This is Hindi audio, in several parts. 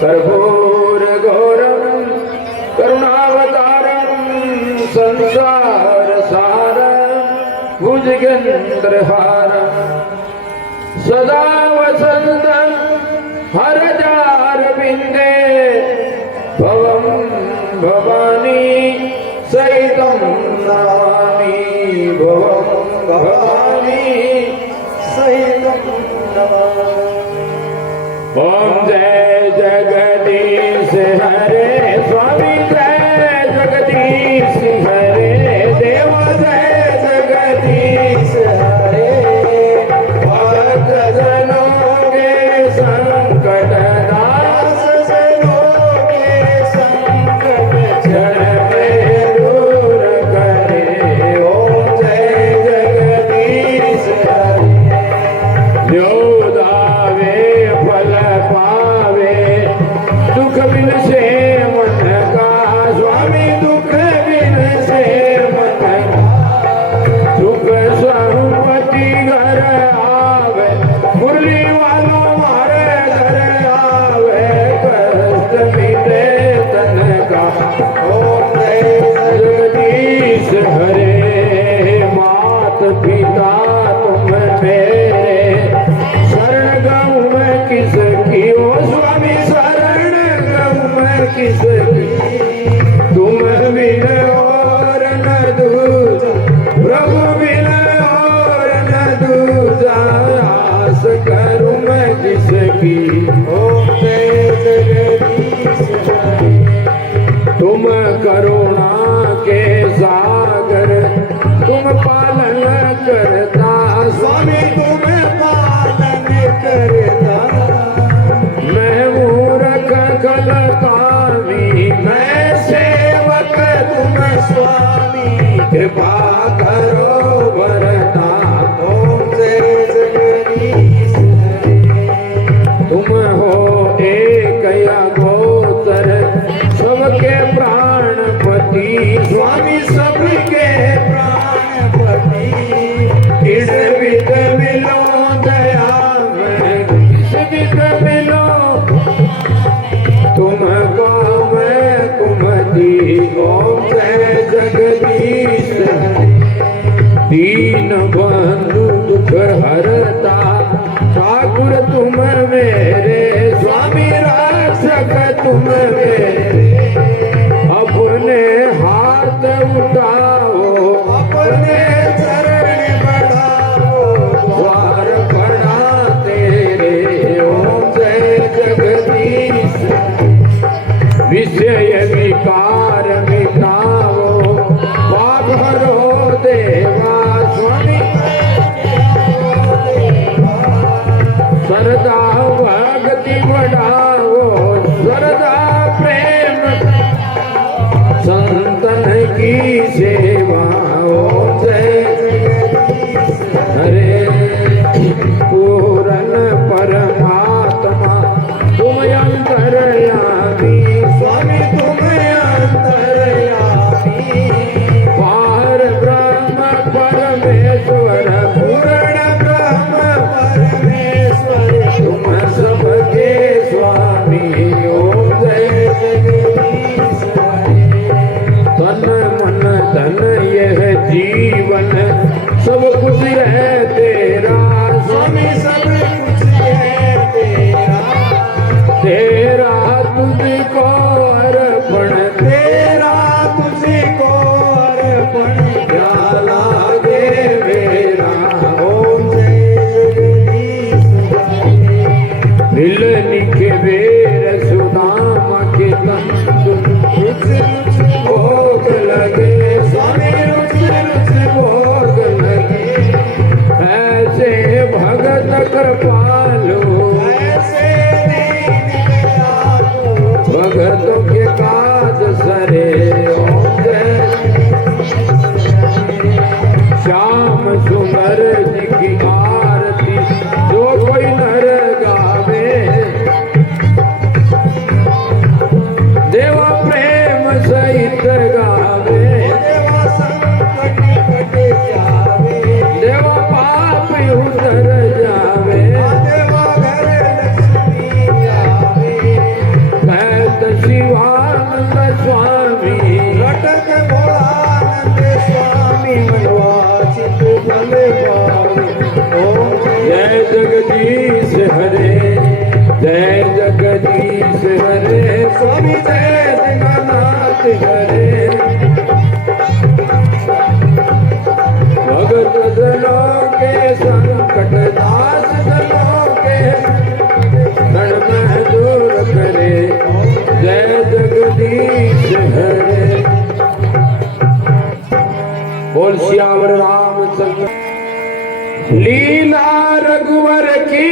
कर्पूर गौरम करुणावतारम संसार सारम भुजगेंद्रहारम सदा वसंतम हरजार बिंदे भवम भवानी सहितम नमामि भवम भवानी सहितम नमामि। ओम जय जगदीश हरे स्वामी जय जगदीश हरे देव जय जगदीश हरे भक्त जनों के संकट नाश जनों के संकट क्षण में दूर करे। ओम जय जगदीश हरे जो दावे फल पावे दुख बिन से मन का स्वामी दुख बिन से मन का सुख संपत्ति घर आवे मुरली वालों मारे घर आवे कष्ट मिटे तन का। ओम जय जगदीश हरे मात पिता तुम मेरे शरण गऊ मैं किसकी ओ स्वामी शरण गऊ मैं किसकी तुम बिन और न दूजा प्रभु बिन और न दूजा आस करूं मैं किसकी। ओम जय जगदीश हरे तुम करुणा के सागर तुम पालन करता स्वामी तुम पालन करता। मैं मूर्ख कलकामी मैं सेवक तुम स्वामी कृपा करो वरता। ओम जय जगदीश हरे तुम हो एक अगोचर सबके प्राणपति स्वामी सबके प्राणपति। इस विध मिलो दया में इस विध मिलो तुमको मैं कुमति। ओम जय जगदीश दीन बंधु दुख हरता ठाकुर तुम मेरे स्वामी रक्षक तुम मेरे। अपने हाथ उठाओ अपने चरण बढ़ाओ द्वार बड़ा तेरे। ओम जय जगदीश विषय विकार मिटाओ वाभरो देवा स्वामी सरदा भक्ति बढ़ाओ सरदा प्रेम संतन की सेवा। ओम जय जगदीश हरे पूरन परमात्मा तुम अंतर्यामी स्वामी तुम अंतर्यामी। पार ब्रह्म परमेश्वर पूर्ण ब्रह्म परमेश्वर तुम सबके स्वामी। ओम जय जगदीश हरे तन मन धन यह जीवन सब कुछ है तेरा स्वामी सब कुछ है तेरा। तेरा तुझको अर्पण तेरा तुझको अर्पण क्या लागे मेरा। ओम जय जगदीश हरे मिलनी के बेर सुदामा के तन रुच रुच भोग लगे स्वामी रुच रुच भोग लगे। ऐसे भगत कृपालु ऐसे भगतों के काज सरे। ओम जय श्याम सुंदर जी की आरती जो कोई नर गावे देवा प्रेम सहित गावे देवा संकट कट जावे देवा पाप उतर जावे। जगदीश हरे, जय जगदीश हरे, स्वामी जय जगन्नाथ हरे। भगत जनों के संकट दास जनों के क्षण में दूर करे, जय जगदीश हरे। बोल श्यावर रामचंद्र। लीला रघुवर की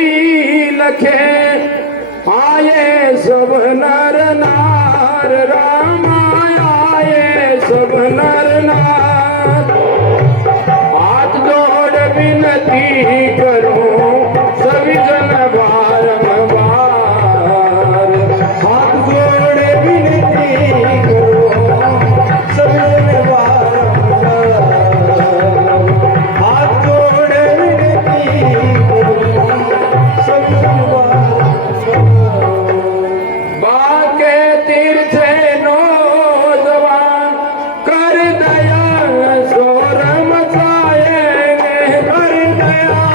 लखे, आए सब नर नार, राम आए सब नर नार। हाथ जोड़ विनती करो सभी जन बारंबार, हाथ जोड़ विनती करो सभी जन बारंबार, हाथ जोड़ विनती करो सभी जन बारंबार। बाके तीर्थ नौजवान कर दया शोर मचाएंगे, कर दया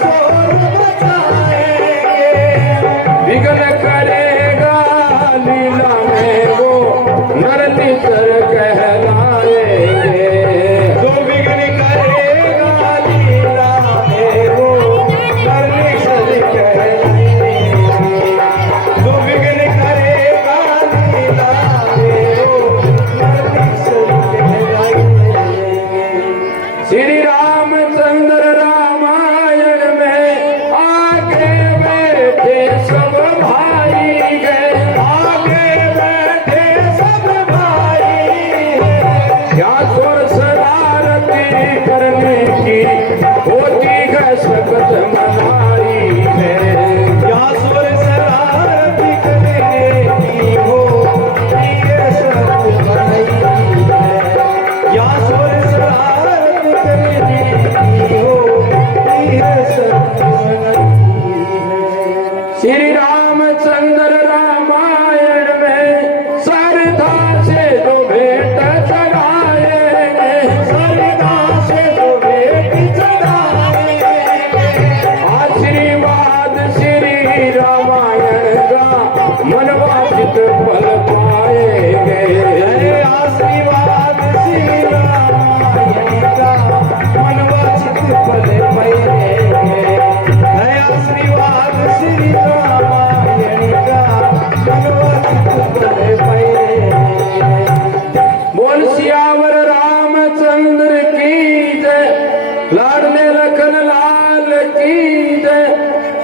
शोर मचाएंगे। विघ्न करेगा लीला में वो नर नितर कहलाएंगे, जो विघ्न करेगा लीला में वो नर नितर कहलाएंगे, जो विघ्न करेगा लीला में वो नर नितर कहलाएंगे। श्री रामचंद्र रामायण में आगे बैठे सब भाई गए, आगे बैठे सब भाई हैं। क्या स्वर शरारती करने की होती है सकत मनाई है, क्या स्वर शरारती करने की होती है सकत मनाई है, क्या स्वर शरारती करने की होती है सकत मनाई है। श्री रामचंद्र रामायण में श्रद्धा से जो भेंट चढ़ाएंगे, श्रद्धा से जो भेंट चढ़ाएंगे। आशीर्वाद श्री रामायण का मनवांछित फल पाएंगे, आशीर्वाद श्री रामायण का मनवांछित फल पाएंगे, आशीर्वाद श्री रामायण का मनवांछित फल पाएंगे। बोल सियावर रामचंद्र की जय, लाडले लखन लाल की जय।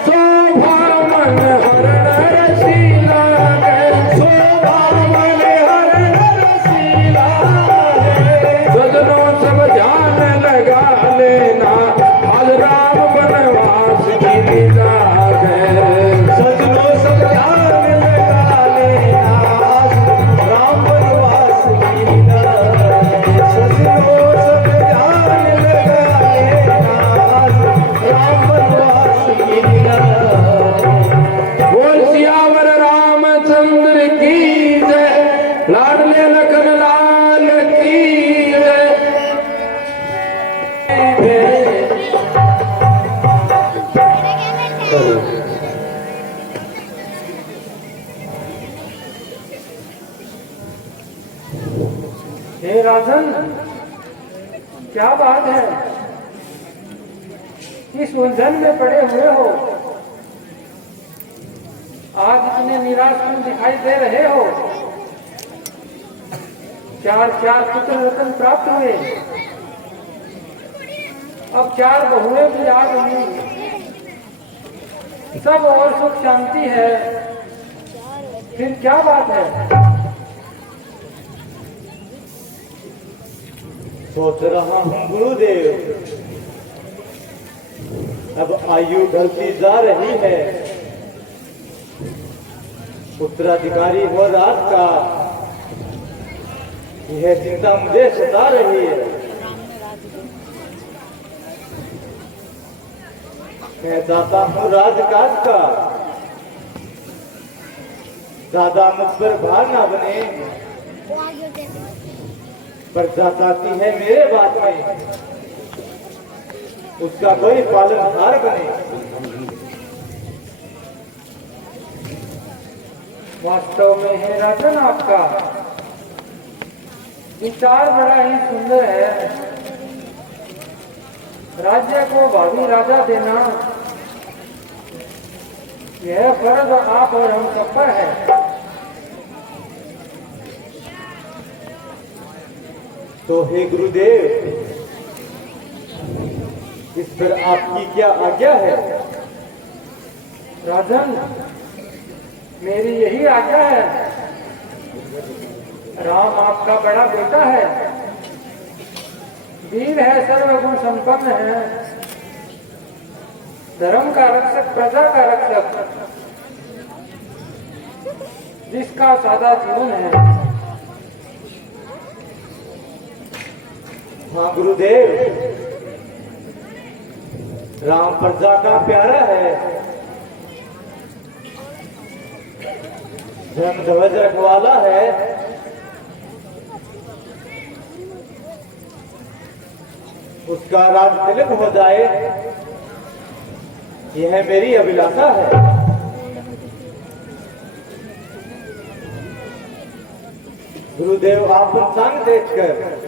शोभा मन हरण रसीला है, शोभा मन हरण रसीला है। सजनों सब ध्यान लगा लेना, आज राम वनवास की लीला है। सजनों सब ध्यान लगा लेना, आज राम वनवास की लीला है। सजनों सब ध्यान लगा लेना, आज राम वनवास की लीला है। बोल सियावर रामचंद्र की जय, लाडले लखन लाल की जय। हे राजन, क्या बात है? इस उलझन में पड़े हुए हो, आज इतने निराश क्यों दिखाई दे रहे हो? चार पुत्र रत्न प्राप्त हुए, अब 4 बहुएं भी आ गई, सब और सुख शांति है, फिर क्या बात है? सोच रहा हूँ गुरुदेव, अब आयु ढलती जा रही है, उत्तराधिकारी हो राज का, यह चिंता मुझे सता रही है। मैं चाहता हूँ राजकाज का, ज्यादा मुझ पर भार ना बने, पर चाहती है मेरे बात में उसका कोई पालनहार बने। वास्तव में है राजन, आपका विचार बड़ा ही सुंदर है। राज्य को भावी राजा देना यह फर्ज आप और हम सब पर है। तो हे गुरुदेव, इस पर आपकी क्या आज्ञा है? राजन, मेरी यही आज्ञा है। राम आपका बड़ा बेटा है, वीर है, सर्वगुण संपन्न है, धर्म का रक्षक, प्रजा का रक्षक, जिसका सादा जीवन है। हाँ गुरुदेव, राम प्रजा का प्यारा है, धर्म ध्वज रखवाला है, उसका राज तिलक हो जाए, यह मेरी अभिलाषा है। गुरुदेव, आप पंचांग देखकर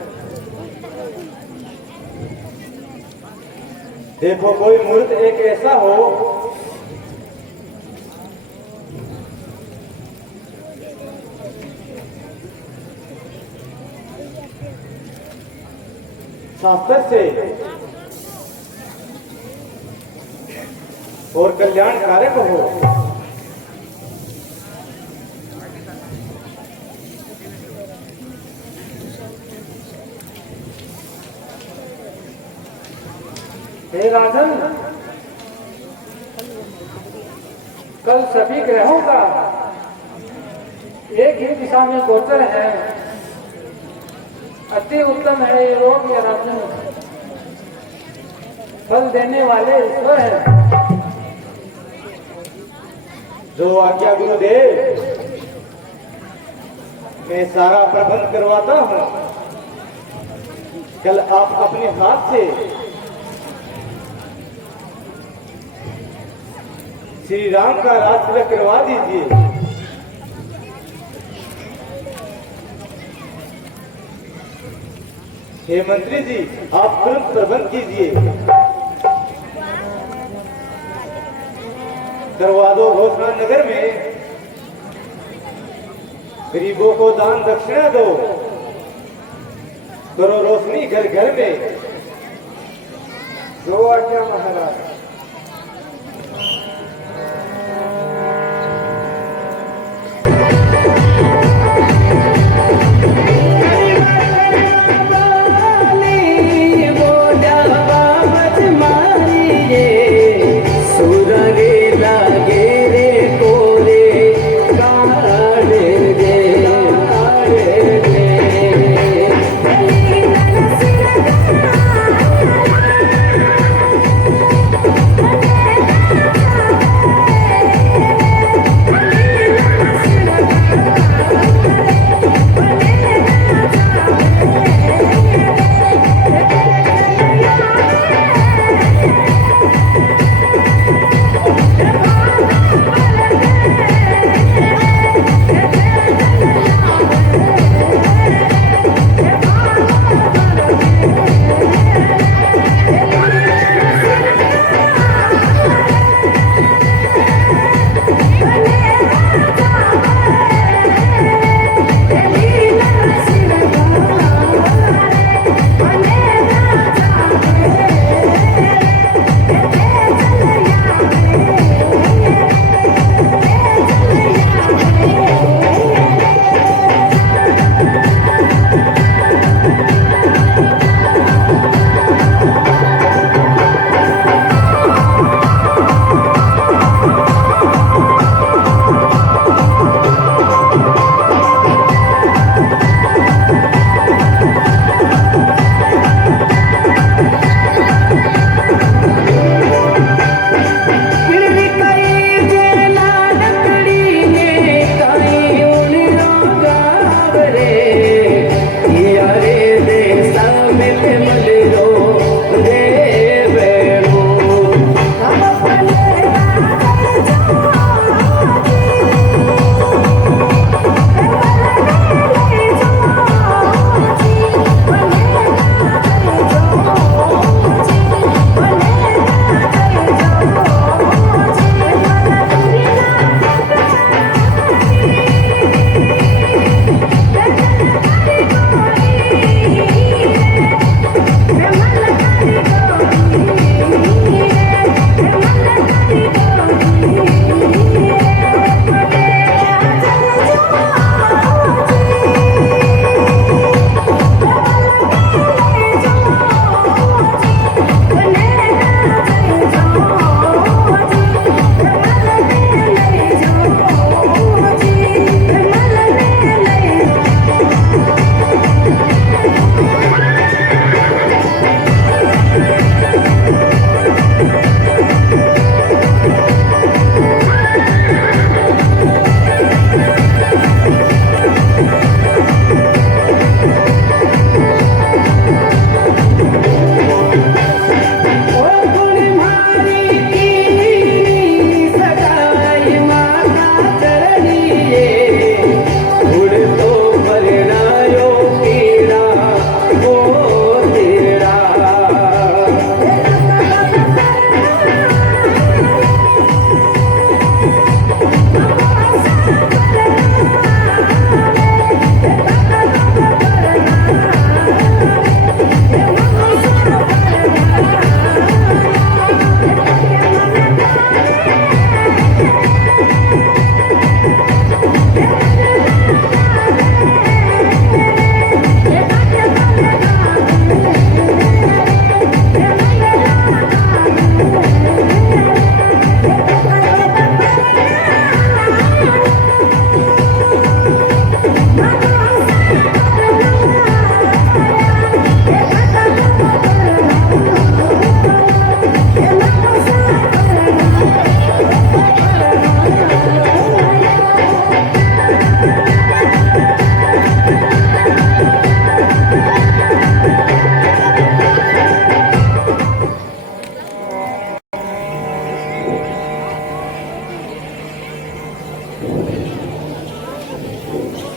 देखो, कोई मुहूर्त एक ऐसा हो शास्त्र से और कल्याणकारक हो। हे राजन, कल सभी ग्रहों का एक ही दिशा में गोचर है। अति उत्तम है ये योग या राजन, फल देने वाले ईश्वर हैं। जो आज्ञा गुरुदेव, मैं सारा प्रबंध करवाता हूँ। कल आप अपने हाथ से श्री राम का राज तिलक करवा दीजिए। हे मंत्री जी, आप तुरंत प्रबंध कीजिए। करवा दो घोषणा नगर में, गरीबों को दान दक्षिणा दो, करो रोशनी घर घर में। जो आज्ञा महाराज।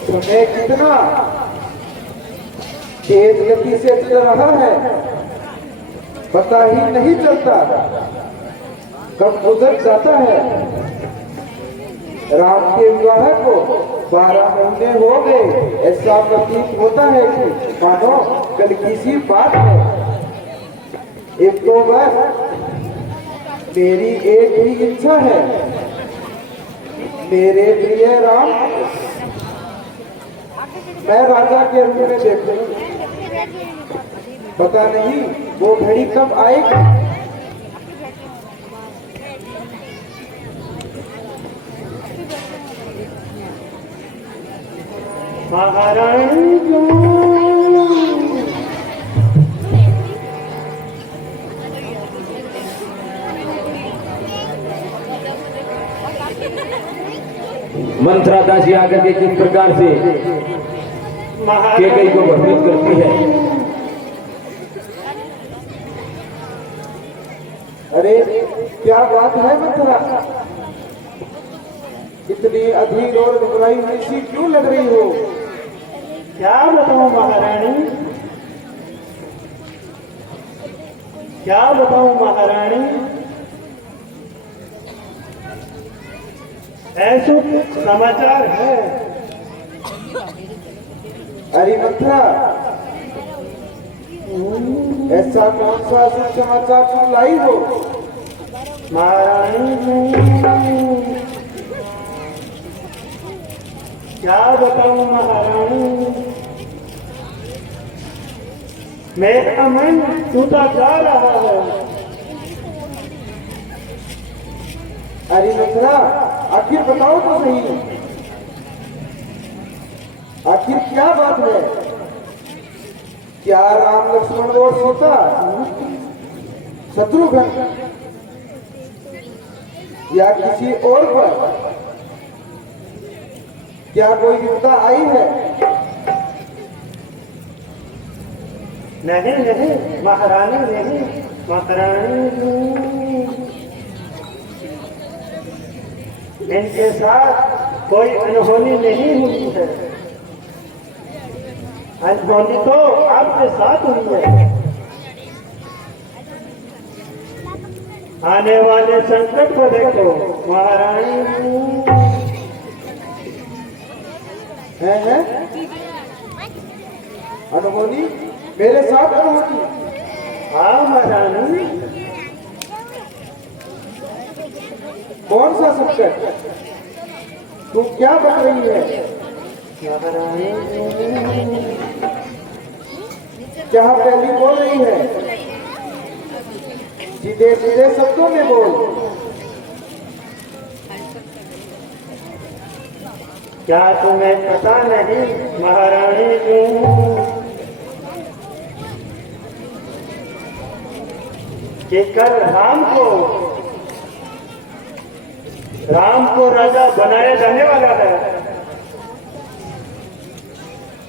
समय कितना तेज गति से चल रहा है, पता ही नहीं चलता कब गुजर जाता है। राम के विवाह को 12 महीने हो गए, ऐसा प्रतीत होता है कि मानो कल की सी बात है। एक तो बस मेरी एक ही इच्छा है, मेरे प्रिय राम मैं राजा के रूप में देखूं। पता नहीं वो घड़ी कब आएगी। महारानी मंत्रा दासी आकर के किस प्रकार से कैकेयी को भ्रमित करती है। अरे क्या बात है मंत्रा, इतनी अधीर और घबराई हुई सी क्यों लग रही हो? क्या बताऊं महारानी, क्या बताऊं महारानी, ऐसे समाचार है। अरे मंत्रा, ऐसा कौन सा शुभ समाचार तुम लाई हो? महारानी क्या बताऊं महारानी, मेरा मन टूटा जा रहा है। अरे मंत्रा, आखिर बताओ तो सही, आखिर क्या बात है? क्या राम लक्ष्मण और सीता शत्रुघ्न या किसी और पर क्या कोई विपदा आई है? नहीं नहीं महारानी, नहीं महारानी, इनके साथ कोई अनहोनी नहीं हुई है। अनहोनी तो आपके साथ हुई है। आने वाले संकट को देखो महारानी। है अनहोनी? मेरे साथ अनहोनी? हाँ महारानी। कौन सा संकट? तू क्या बक रही है? महारानी क्या पहली बोल रही है? सीधे सीधे शब्दों में बोल। क्या तुम्हें पता नहीं महारानी कि कल राम को राजा बनाया जाने वाला है।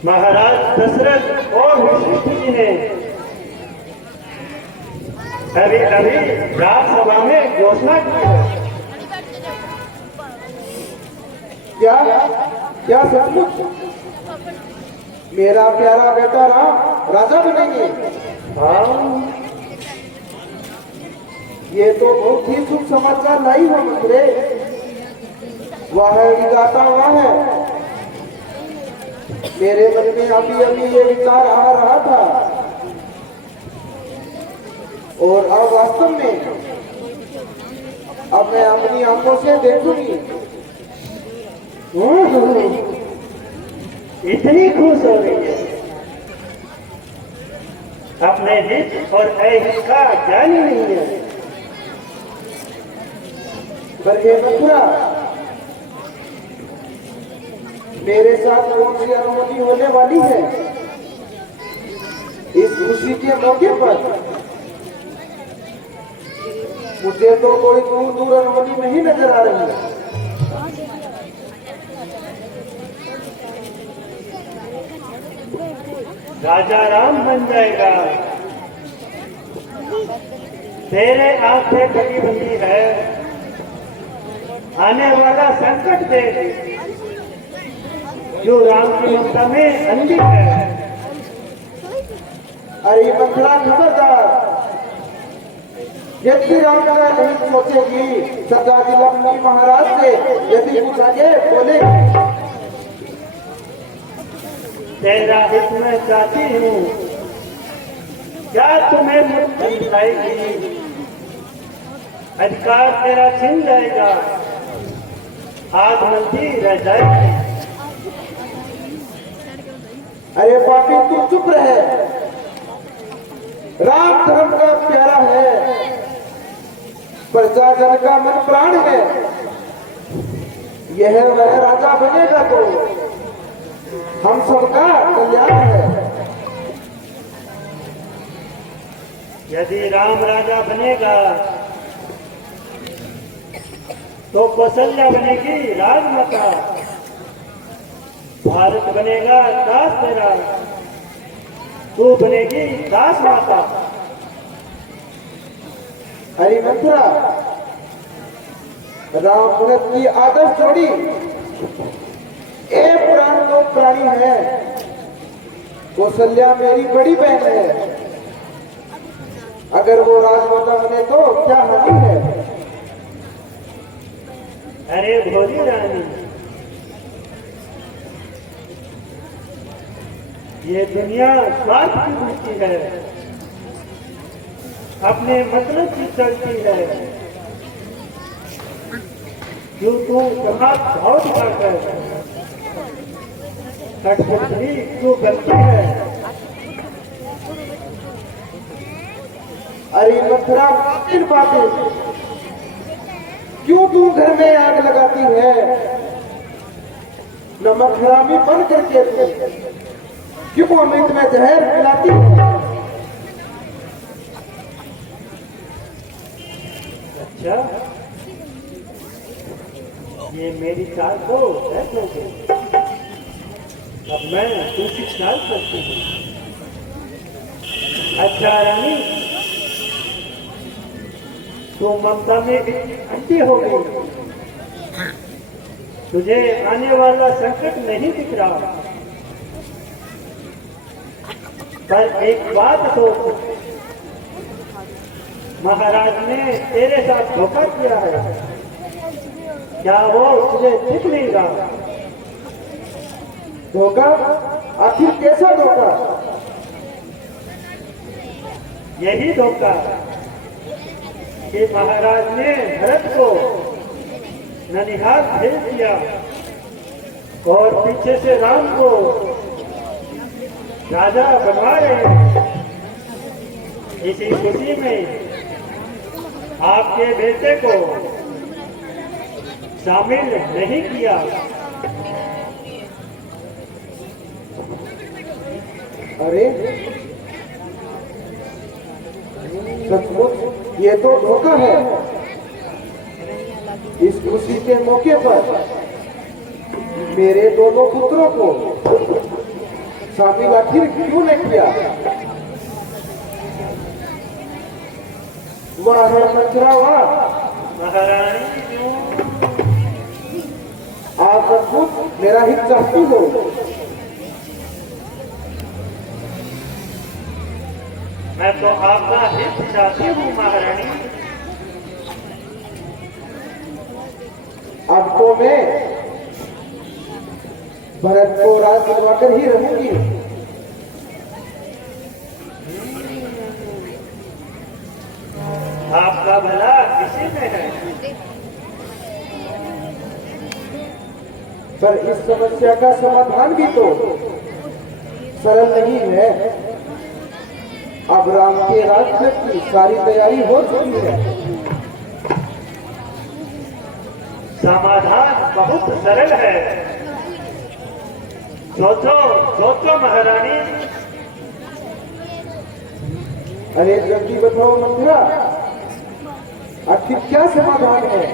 महाराज दशरथ और वशिष्ठ जी ने अभी राज्यसभा में घोषणा की है। क्या सचमुच मेरा प्यारा बेटा राम राजा बनेंगे? हाँ, ये तो बहुत ही शुभ समाचार लाई है मंत्रे। वह विधाता हुआ है। मेरे मन में अभी ये विचार आ रहा था और अब वास्तव में अब मैं अपनी आंखों से देखूंगी। इतनी खुश हो रही है, अपने हित और अहित का ज्ञान ही नहीं है। पर हे मथुरा, मेरे साथ कौन सी अनुमति होने वाली है इस खुशी के मौके पर? मुझे तो कोई दूर दूर अनुमति नहीं नजर आ रही है। राजा राम बन जाएगा, तेरे आंखें कटी बंदी है। आने वाला संकट देख जो राम की ममता में अंधी है। अरे मंथरा खबरदार, यदि राम का नहीं सोचेगी सदाजी लक्ष्मी महाराज से यदि कुछ आगे बोलेगी। तेरा हित में चाहती हूँ, क्या तुम्हें मुक्ति दिलाएगी? अधिकार तेरा छिन जाएगा, आग मंदी रह जाएगी। अरे पापी तू चुप रहे, राम धर्म का प्यारा है, प्रजाजन का मन प्राण है। यह वह राजा बनेगा तो हम सबका कल्याण है। यदि राम राजा बनेगा तो कौशल्या बनेगी राजमाता, भारत बनेगा दास तेरा, तू बनेगी दास माता। अरे मंथरा, राम भरत की आदर्श जोड़ी एक प्राण तो प्राणी है, कौशल्या मेरी बड़ी बहन है। अगर वो राजमाता बने तो क्या हानि है? अरे भोली रानी, ये दुनिया स्वार्थ की बुद्धि है, अपने मतलब की चलती है। क्यों तू समाज भाव दिखाकर कठपुतली क्यों बनती है? अरे मथुरा बातिल बातिल, क्यों तू घर में आग लगाती है? नमक हरामी बन करके तू क्यों अमृत में जहर मिलाती है? अच्छा, ये मेरी चाल तो रद्द हो गई। अब मैं दूसरी चाल करती हूँ। अच्छा रानी, तू ममता में अंधी हो गई, तुझे आने वाला संकट नहीं दिख रहा। पर एक बात सोच, महाराज ने तेरे साथ धोखा किया है, क्या वो तुझे दिख नहीं रहा? धोखा? आखिर कैसा धोखा? यही धोखा कि महाराज ने भरत को ननिहाल भेज दिया और पीछे से राम को राजा बनवा रहे हैं। इसी खुशी में आपके बेटे को शामिल नहीं किया। अरे सचमुच ये तो धोखा है। इस खुशी के मौके पर मेरे दोनों पुत्रों को शामिल आखिर क्यों नहीं किया? वाह है मंथरा वाह, महारानी क्यों? आप सचमुच मेरा हित चाहती हो? मैं तो आपका हित चाहती हूँ महारानी। अब तो मैं भरत को राज दिलवाकर ही रहूंगी। आपका भला किसी में है? पर इस समस्या का समाधान भी तो सरल नहीं है। अब राम के राज्य की सारी तैयारी हो चुकी है। समाधान बहुत सरल है। सोचो सोचो महारानी। अरे जल्दी बताओ मंथरा, आखिर क्या समाधान है?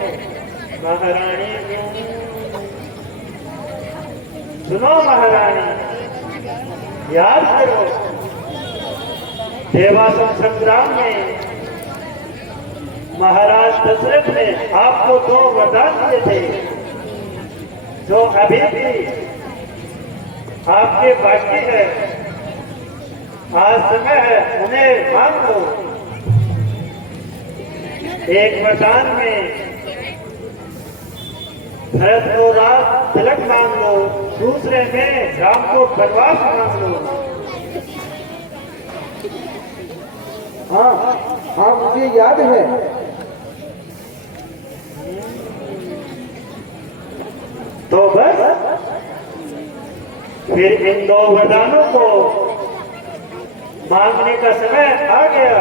महारानी सुनो महारानी, याद करो देवासुर संग्राम में महाराज दशरथ ने आपको दो वरदान दिए थे जो अभी भी आपके बाकी है। आज समय है, उन्हें मांग लो। एक वरदान में भरत को राज तिलक मांग लो, दूसरे में राम को वनवास मांग लो। हाँ हाँ, मुझे याद है। तो बस फिर इन दो वरदानों को मांगने का समय आ गया।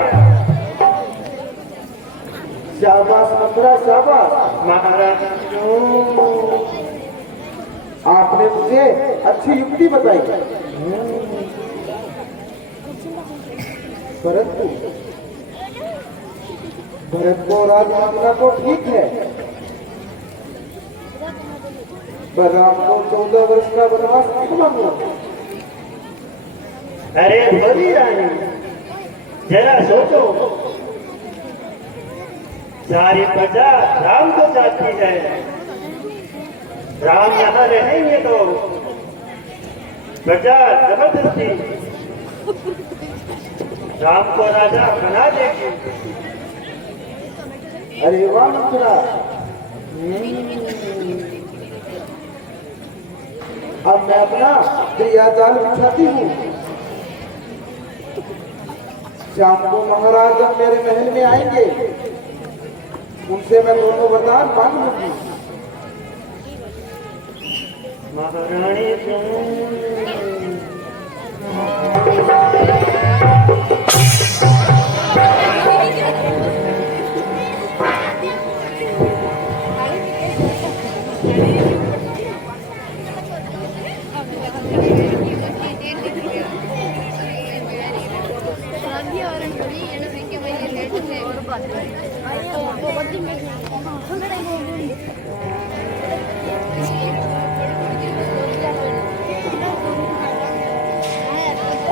शाबाश मंत्रा, शाबाश। महाराज आपने मुझे अच्छी युक्ति बताई, परंतु भरत को राज मांगना तो ठीक है, पर राम को 14 वर्ष का वनवास क्यों मांगना? अरे भोली रानी, जरा सोचो, सारी प्रजा राम को चाहती है। राम यहाँ रहेंगे तो प्रजा जबरदस्ती राम को राजा बना देगी। अरे वाह मंत्रा, अब मैं अपना क्रियाजाल बिछाती हूँ। शाम को महाराज जब मेरे महल में आएंगे, उनसे मैं दोनों वरदान मांग लूंगी। महारानी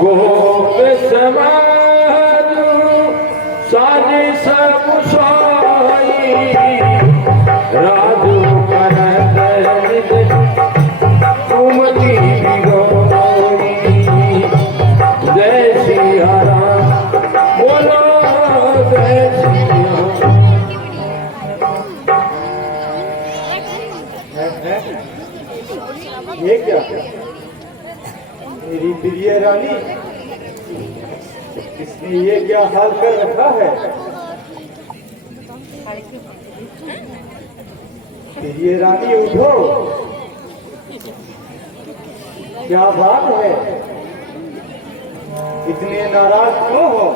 कोप समाज साजी सब सोई राजू करत कुमति गोई। जय सिया राम, बोलो जय सिया राम। ये क्या मेरी प्रिय रानी, इसने ये क्या हाल कर रखा है? प्रिय रानी उठो, क्या बात है? इतने नाराज क्यों हो?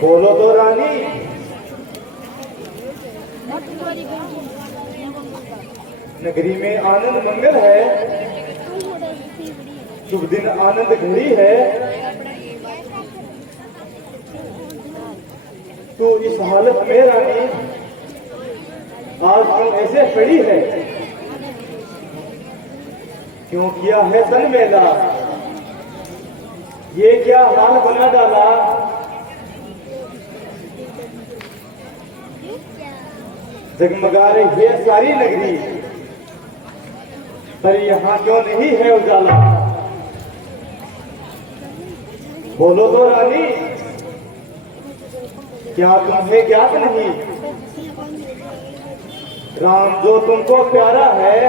बोलो तो रानी। नगरी में आनंद मंगल है, शुभ दिन आनंद घड़ी है, तो इस हालत में रानी आज क्यों ऐसे खड़ी है? क्यों किया है तन मेला? ये क्या हाल बना डाला? जगमगा रही है सारी नगरी, पर यहाँ क्यों नहीं है उजाला? बोलो तो रानी, क्या तुम्हें ज्ञात नहीं? राम जो तुमको प्यारा है,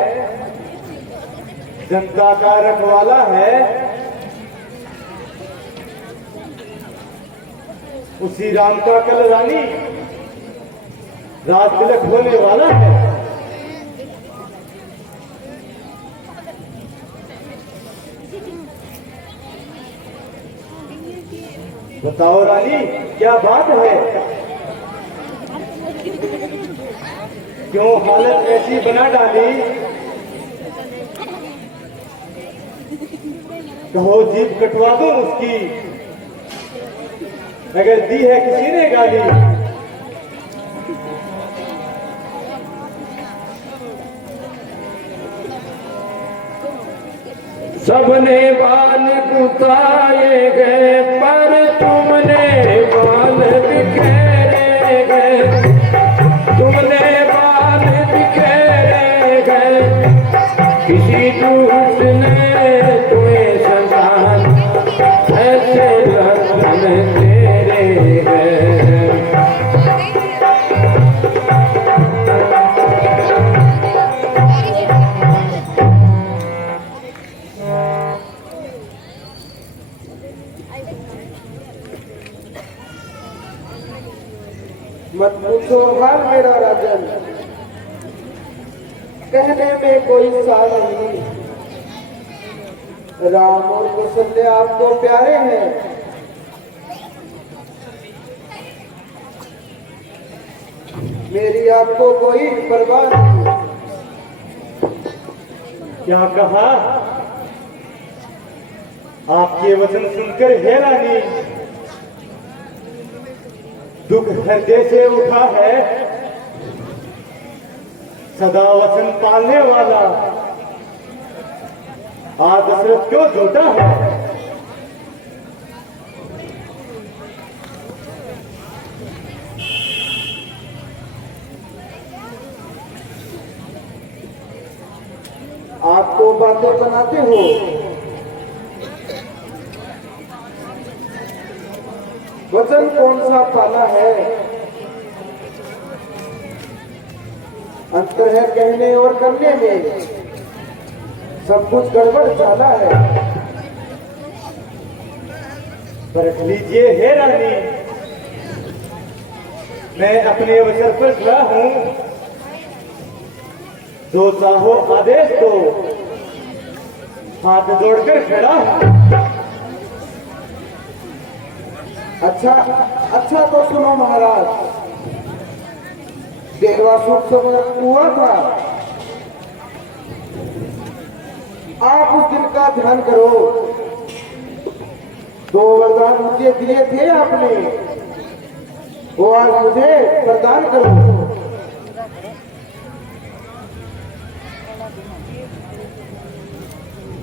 जनता का रखवाला है, उसी राम का कल रानी राज तिलक होने वाला है। बताओ रानी, क्या बात है? क्यों हालत ऐसी बना डाली? कहो जीभ कटवा दो उसकी, अगर दी है किसी ने गाली। सबने बाल कुताए गए पर तुमने बाल बिखेरे गए, तुमने बाल बिखेरे गए, किसी दूत ने तुम्हें सजा ऐसे लगन तेरे हैं। मत पूछो हाल मेरा राजन, कहने में कोई साल नहीं। राम और कौशल्या आपको प्यारे हैं, मेरी आपको कोई परवाह नहीं। क्या कहा? आपके वचन सुनकर हे रानी, दुख हृदय से उठा है। सदा वचन पालने वाला आज दशरथ क्यों झूठा है? आप तो बातें बनाते हो, वचन कौन सा पाला है? अंतर है कहने और करने में, सब कुछ गड़बड़ चाला है। परख लीजिए हे रानी, मैं अपने वचन पर खड़ा हूं। जो चाहो आदेश दो, हाथ जोड़कर खड़ा हूं। अच्छा तो सुनो महाराज, देवासुर समय हुआ था, आप उस दिन का ध्यान करो। 2 वरदान मुझे दिए थे आपने, वो आज मुझे प्रदान करो।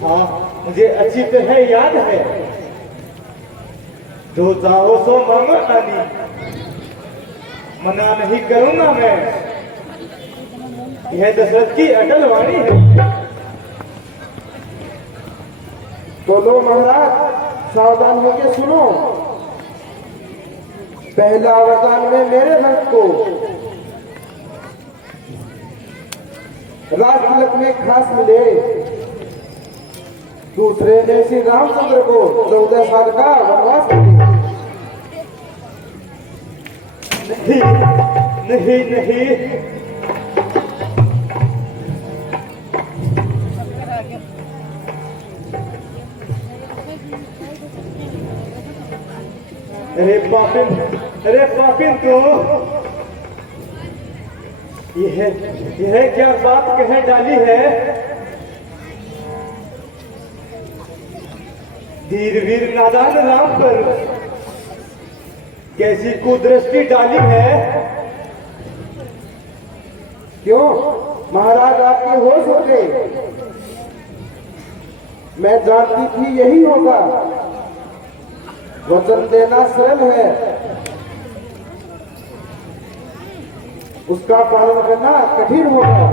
हाँ, मुझे अच्छी तरह याद है। जो चाहो सो मांगो रानी, मना नहीं करूंगा मैं। यह दशरथ की अटल वाणी है। तो लो महाराज, सावधान होकर सुनो। पहला वरदान में मेरे भक्त को राज तिलक में खास मिले, दूसरे ने श्री रामचंद्र को 14 साल का वनवास मिले। नहीं नहीं, अरे पापिन तो यह क्या बात कह डाली है? धीर वीर नादान राम पर कैसी कुदृष्टि डाली है? क्यों महाराज, आपके होश हो गए? मैं जानती थी यही होगा। वचन देना सरल है, उसका पालन करना कठिन होगा।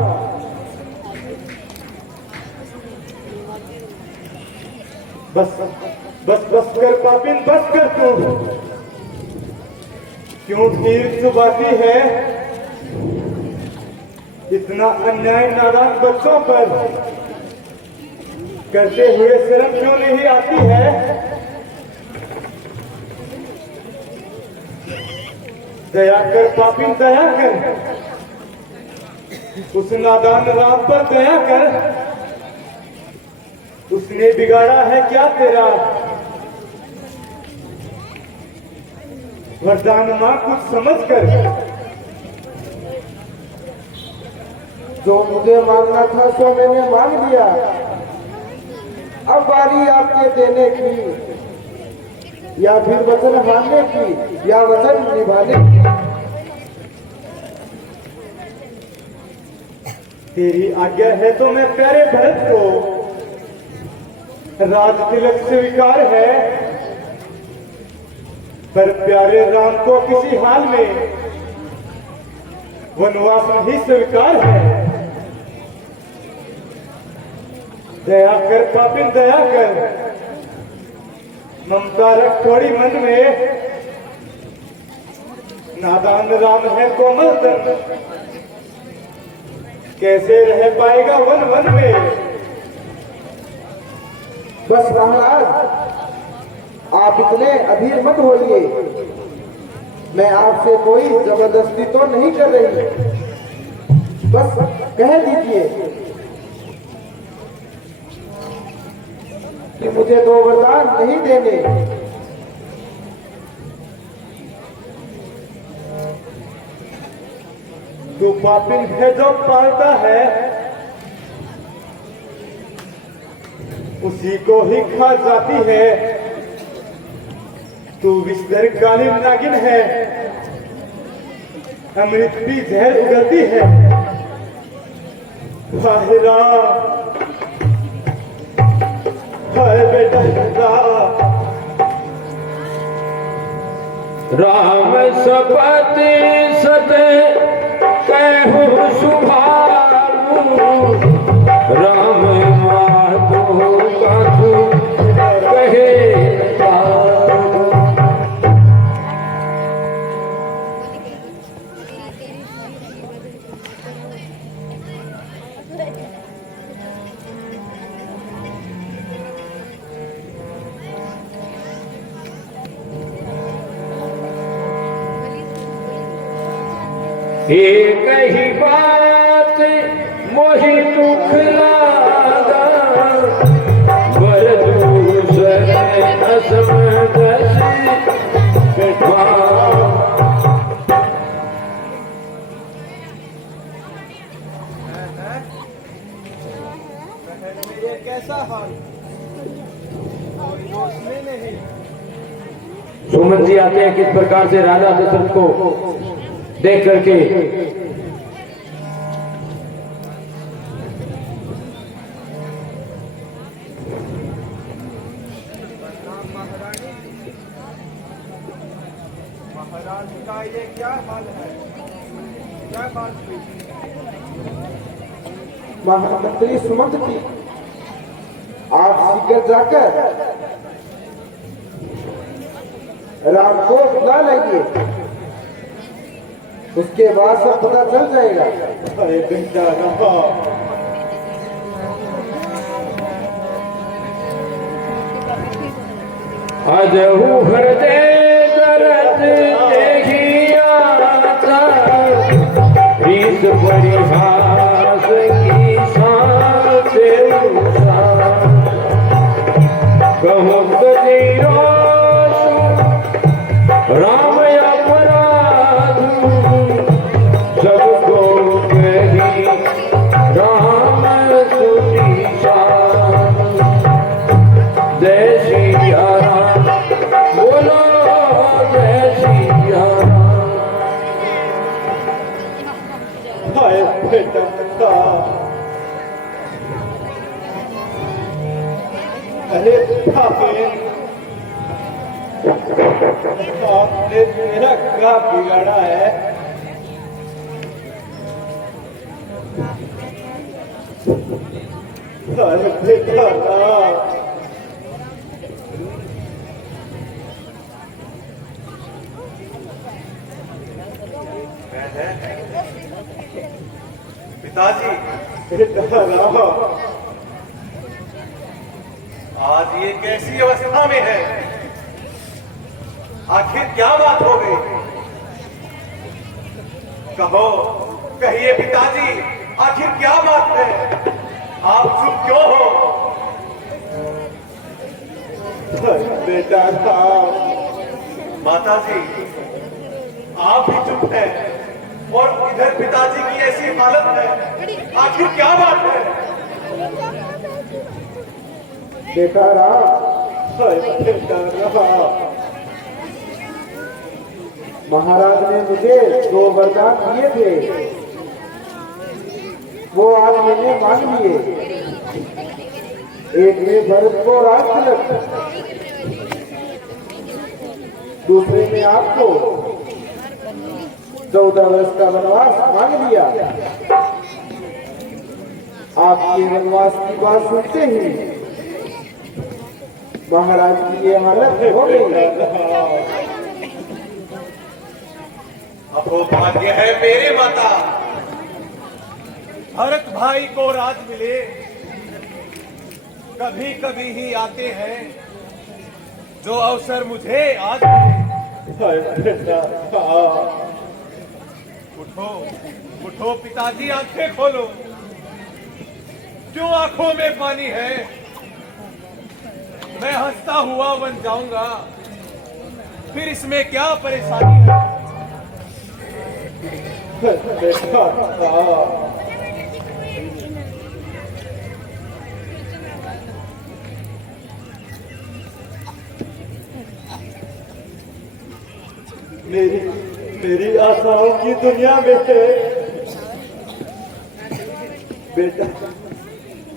बस बस बस कर पापिन, बस कर तू। क्यों तीर चुबाती है? इतना अन्याय नादान बच्चों पर करते हुए शर्म क्यों नहीं आती है? दया कर पापिन, दया कर। उस नादान राम पर दया कर। उसने बिगाड़ा है क्या तेरा? वरदान मां कुछ समझ कर। जो मुझे मांगना था सो मैंने मांग लिया, अब बारी आपके देने की, या फिर वचन मानने की, या वचन निभाने की। तेरी आज्ञा है तो मैं प्यारे भरत को राज तिलक स्वीकार है, पर प्यारे राम को किसी हाल में वनवास नहीं स्वीकार है। दया कर पापिन दया कर, ममता रख थोड़ी मन में, नादान राम है कोमल तन, कैसे रह पाएगा वन वन में। बस महाराज, आप इतने अधीर मत होइए। मैं आपसे कोई जबरदस्ती तो नहीं कर रही, बस कह दीजिए कि मुझे 2 वरदान नहीं देने। तू पापिन है जो पालता है, उसी को ही खा जाती है। तू विस्तर कालीन नागिन है, अमृत भी जहर उगलती है। वाहिरा हाय बेटा राम सपत सत कहु सुभानु, राम माधो कछु कहे एक ही बात मोहि दुख लागा, बर दूसर असमदस बैठा। ये कैसा हाल, नहीं। सुमन जी आते हैं किस प्रकार से राजा दशरथ को देख करके महाराज का ये क्या हाल है, क्या बात हुई? महामंत्री सुमंत जी, आप शीघ्र जाकर राम को बुला लाइए, उसके बाद सब पता चल जाएगा। अरे बेटा राम, अजहु हृदय दर्द देखिया रीस परिहास की सांस कहूँ कदीरो राम अपराध सबको कही राम सुनीसा जय श्री राम बोलो जय श्री राम। हाय बेटा, अरे पापे, आपने मेरा क्या बिगाड़ा है? अरे बेटा राम, पिताजी, बेटा राम, आज ये कैसी अवस्था में है? आखिर क्या बात हो गई? कहो, कहिए पिताजी, आखिर क्या बात है? आप चुप क्यों हो? बेटा राम, माताजी, आप भी चुप हैं और इधर पिताजी की ऐसी हालत है, आखिर क्या बात है? बेटा राम, बेटा राम, महाराज ने मुझे 2 वरदान दिए थे, वो आज मैंने मांग लिए। एक में भरत को राज तिलक, दूसरे में आपको 14 वर्ष का वनवास मांग लिया। आपके वनवास की बात सुनते ही महाराज की ये हालत हो गई। अहोभाग्य है मेरे माता, भरत भाई को राज मिले। कभी कभी ही आते हैं जो अवसर मुझे आज मिले। उठो उठो पिताजी, आंखें खोलो। क्यों आंखों में पानी है? मैं हंसता हुआ बन जाऊंगा, फिर इसमें क्या परेशानी है? मेरी आशाओं की दुनिया में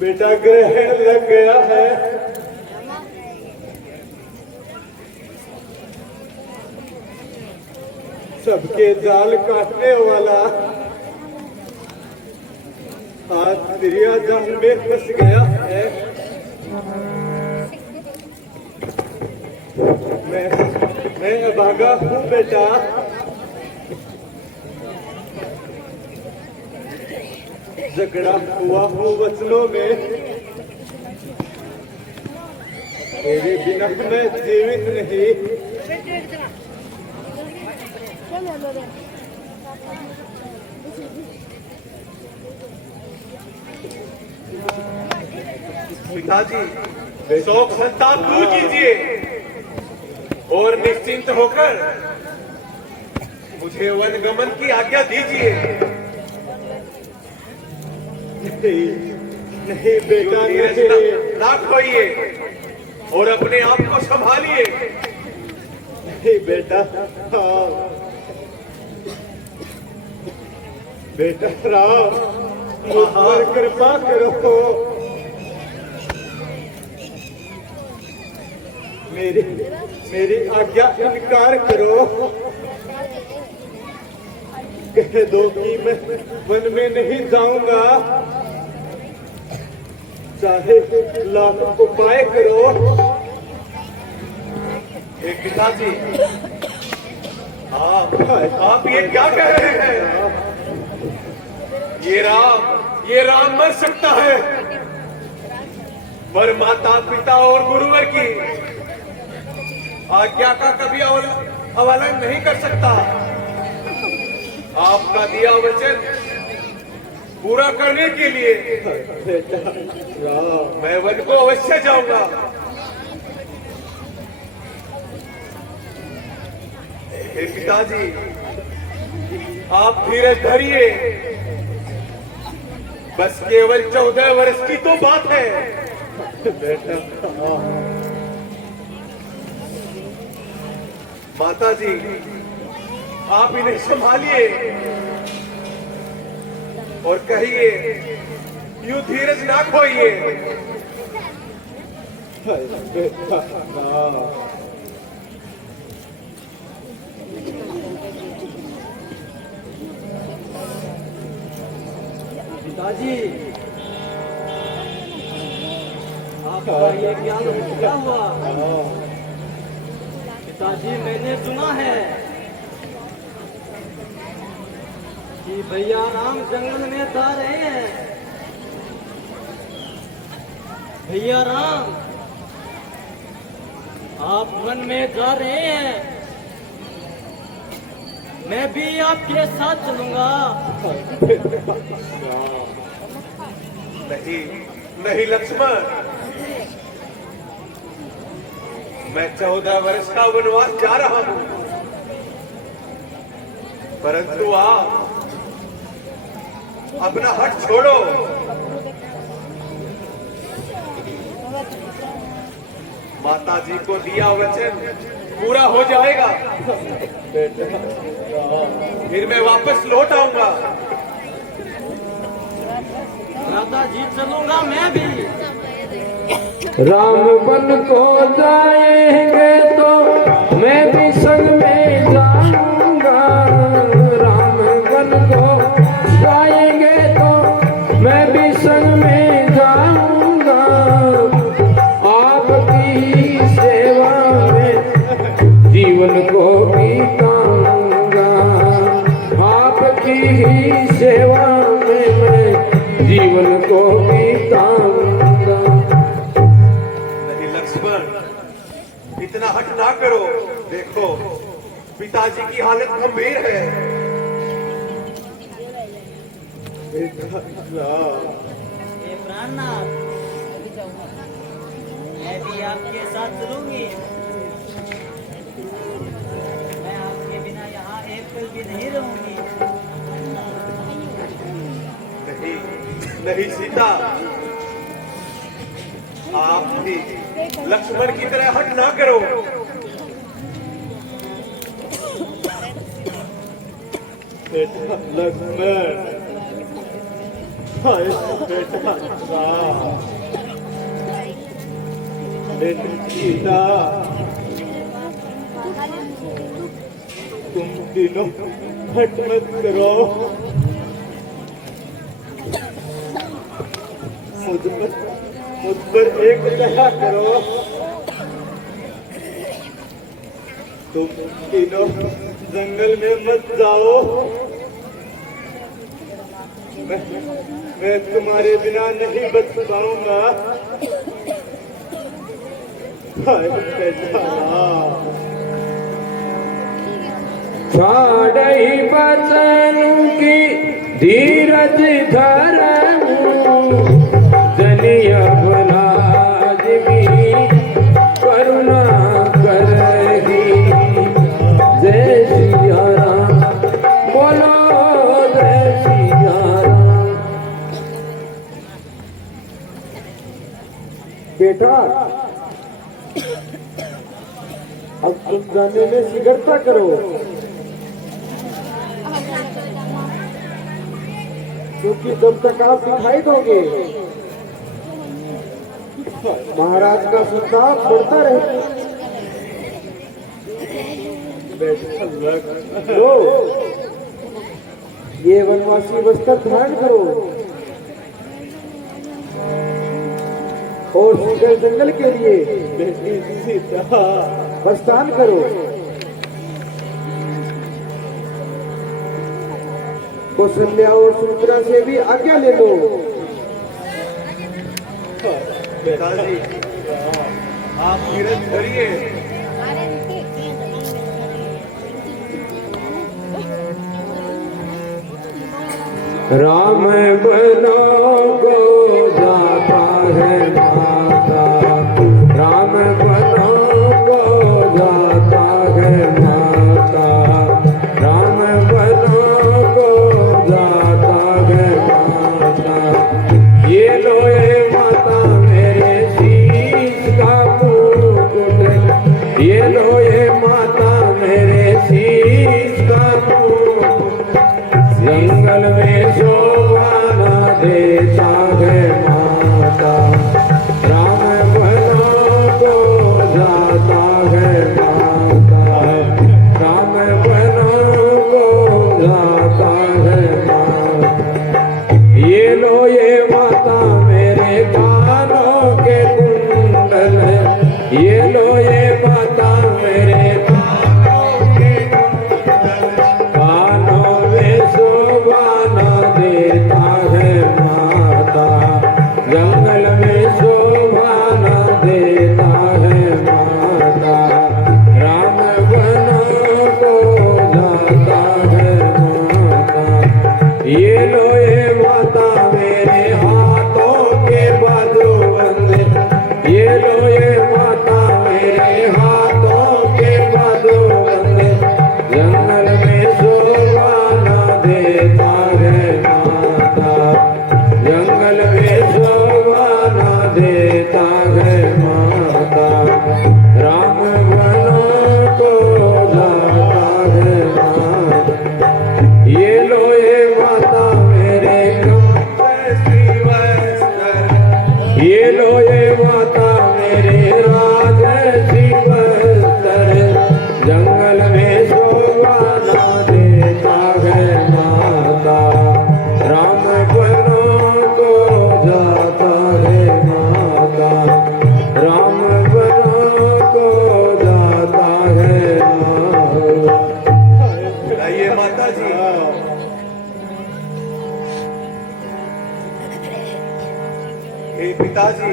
बेटा ग्रहण लग गया है। सबके जाल काटने वाला आज दरिया जाल में फंस गया है। मैं अभागा हूँ बेटा। झगड़ा हुआ हूँ वचनों में, मेरे बिना मैं जीवित नहीं। पिताजी, शोक संताप दूर कीजिए और निश्चिंत होकर मुझे वनगमन की आज्ञा दीजिए। नहीं बेटा, धीरज ना खोइए और अपने आप को संभालिए। नहीं बेटा, बेटा राम, मुझ पर कृपा करो। मेरी आज्ञा इनकार करो। कह दो कि मैं वन में नहीं जाऊंगा, चाहे लाख उपाय करो। पिताजी, आप ये क्या कह रहे हैं? ये राम मर सकता है, पर माता पिता और गुरुवर की आज्ञा का कभी अवहेलना नहीं कर सकता। आपका दिया वचन पूरा करने के लिए मैं वन को अवश्य जाऊंगा। हे पिताजी, आप धीरज धरिए। बस केवल 14 वर्ष की तो बात है। माता जी, आप इन्हें संभालिए और कहिए, यूं धीरज ना खोइए। पिताजी, आपका ये ज्ञान क्या हुआ? पिताजी, मैंने सुना है कि भैया राम जंगल में जा रहे हैं। भैया राम, आप वन में जा रहे हैं, मैं भी आपके साथ चलूंगा। नहीं नहीं लक्ष्मण, मैं 14 वर्ष का वनवास जा रहा हूं, परंतु आप अपना हट छोड़ो। माता जी को दिया वचन पूरा हो जाएगा, फिर मैं वापस लौट आऊंगा। दादाजी, चलूंगा मैं भी। राम बन को जाएंगे तो मैं भी संग में जाऊंगा। राम बन को जाएंगे तो मैं भी संग में जाऊंगा। आपकी सेवा में जीवन को बिताऊंगा। आपकी ही सेवा में मैं जीवन को बिताऊंगा। नहीं लक्ष्मण, इतना हट ना करो। देखो पिताजी की हालत गंभीर है। बेटा ये प्राणनाथ, मैं भी आपके साथ चलूंगी। मैं आपके बिना यहाँ एक पल भी नहीं रहूंगी। नहीं नहीं सीता, आप भी लक्ष्मण की तरह हट ना करो। बेटा लक्ष्मण, हाय बेटा बेटा सीता, तुम तीनों हट मत करो। मुझ पर एक दया करो। तुम तीनों जंगल में मत जाओ। मैं तुम्हारे बिना नहीं बच पाऊंगा। हाय बेचारा। छाड़ई बचन की धीरज धरऊं। जनिया बनाज भी करुणा करही। जय सिया राम, बोलो जय सिया राम। बेटा अब तुम जाने में शीघ्रता करो, क्योंकि जब तक आप दिखाई दोगे महाराज का संताप बढ़ता रहे। लो, ये वनवासी वस्त्र धारण करो और शीघ्र जंगल के लिए प्रस्थान करो। कौशल्या और सुमित्रा से भी आज्ञा ले लो। पिताजी, आप धीरज धरिए। राम बनो को जाता है माता। राम बनो को जाता है माता। राम बनो को जाता है माता। ये लो ये माता मेरे शीश का मुकुट। ये लो ये माता मेरे शीश का मुकुट। जंगल में शोभा न देता है माता। पिताजी,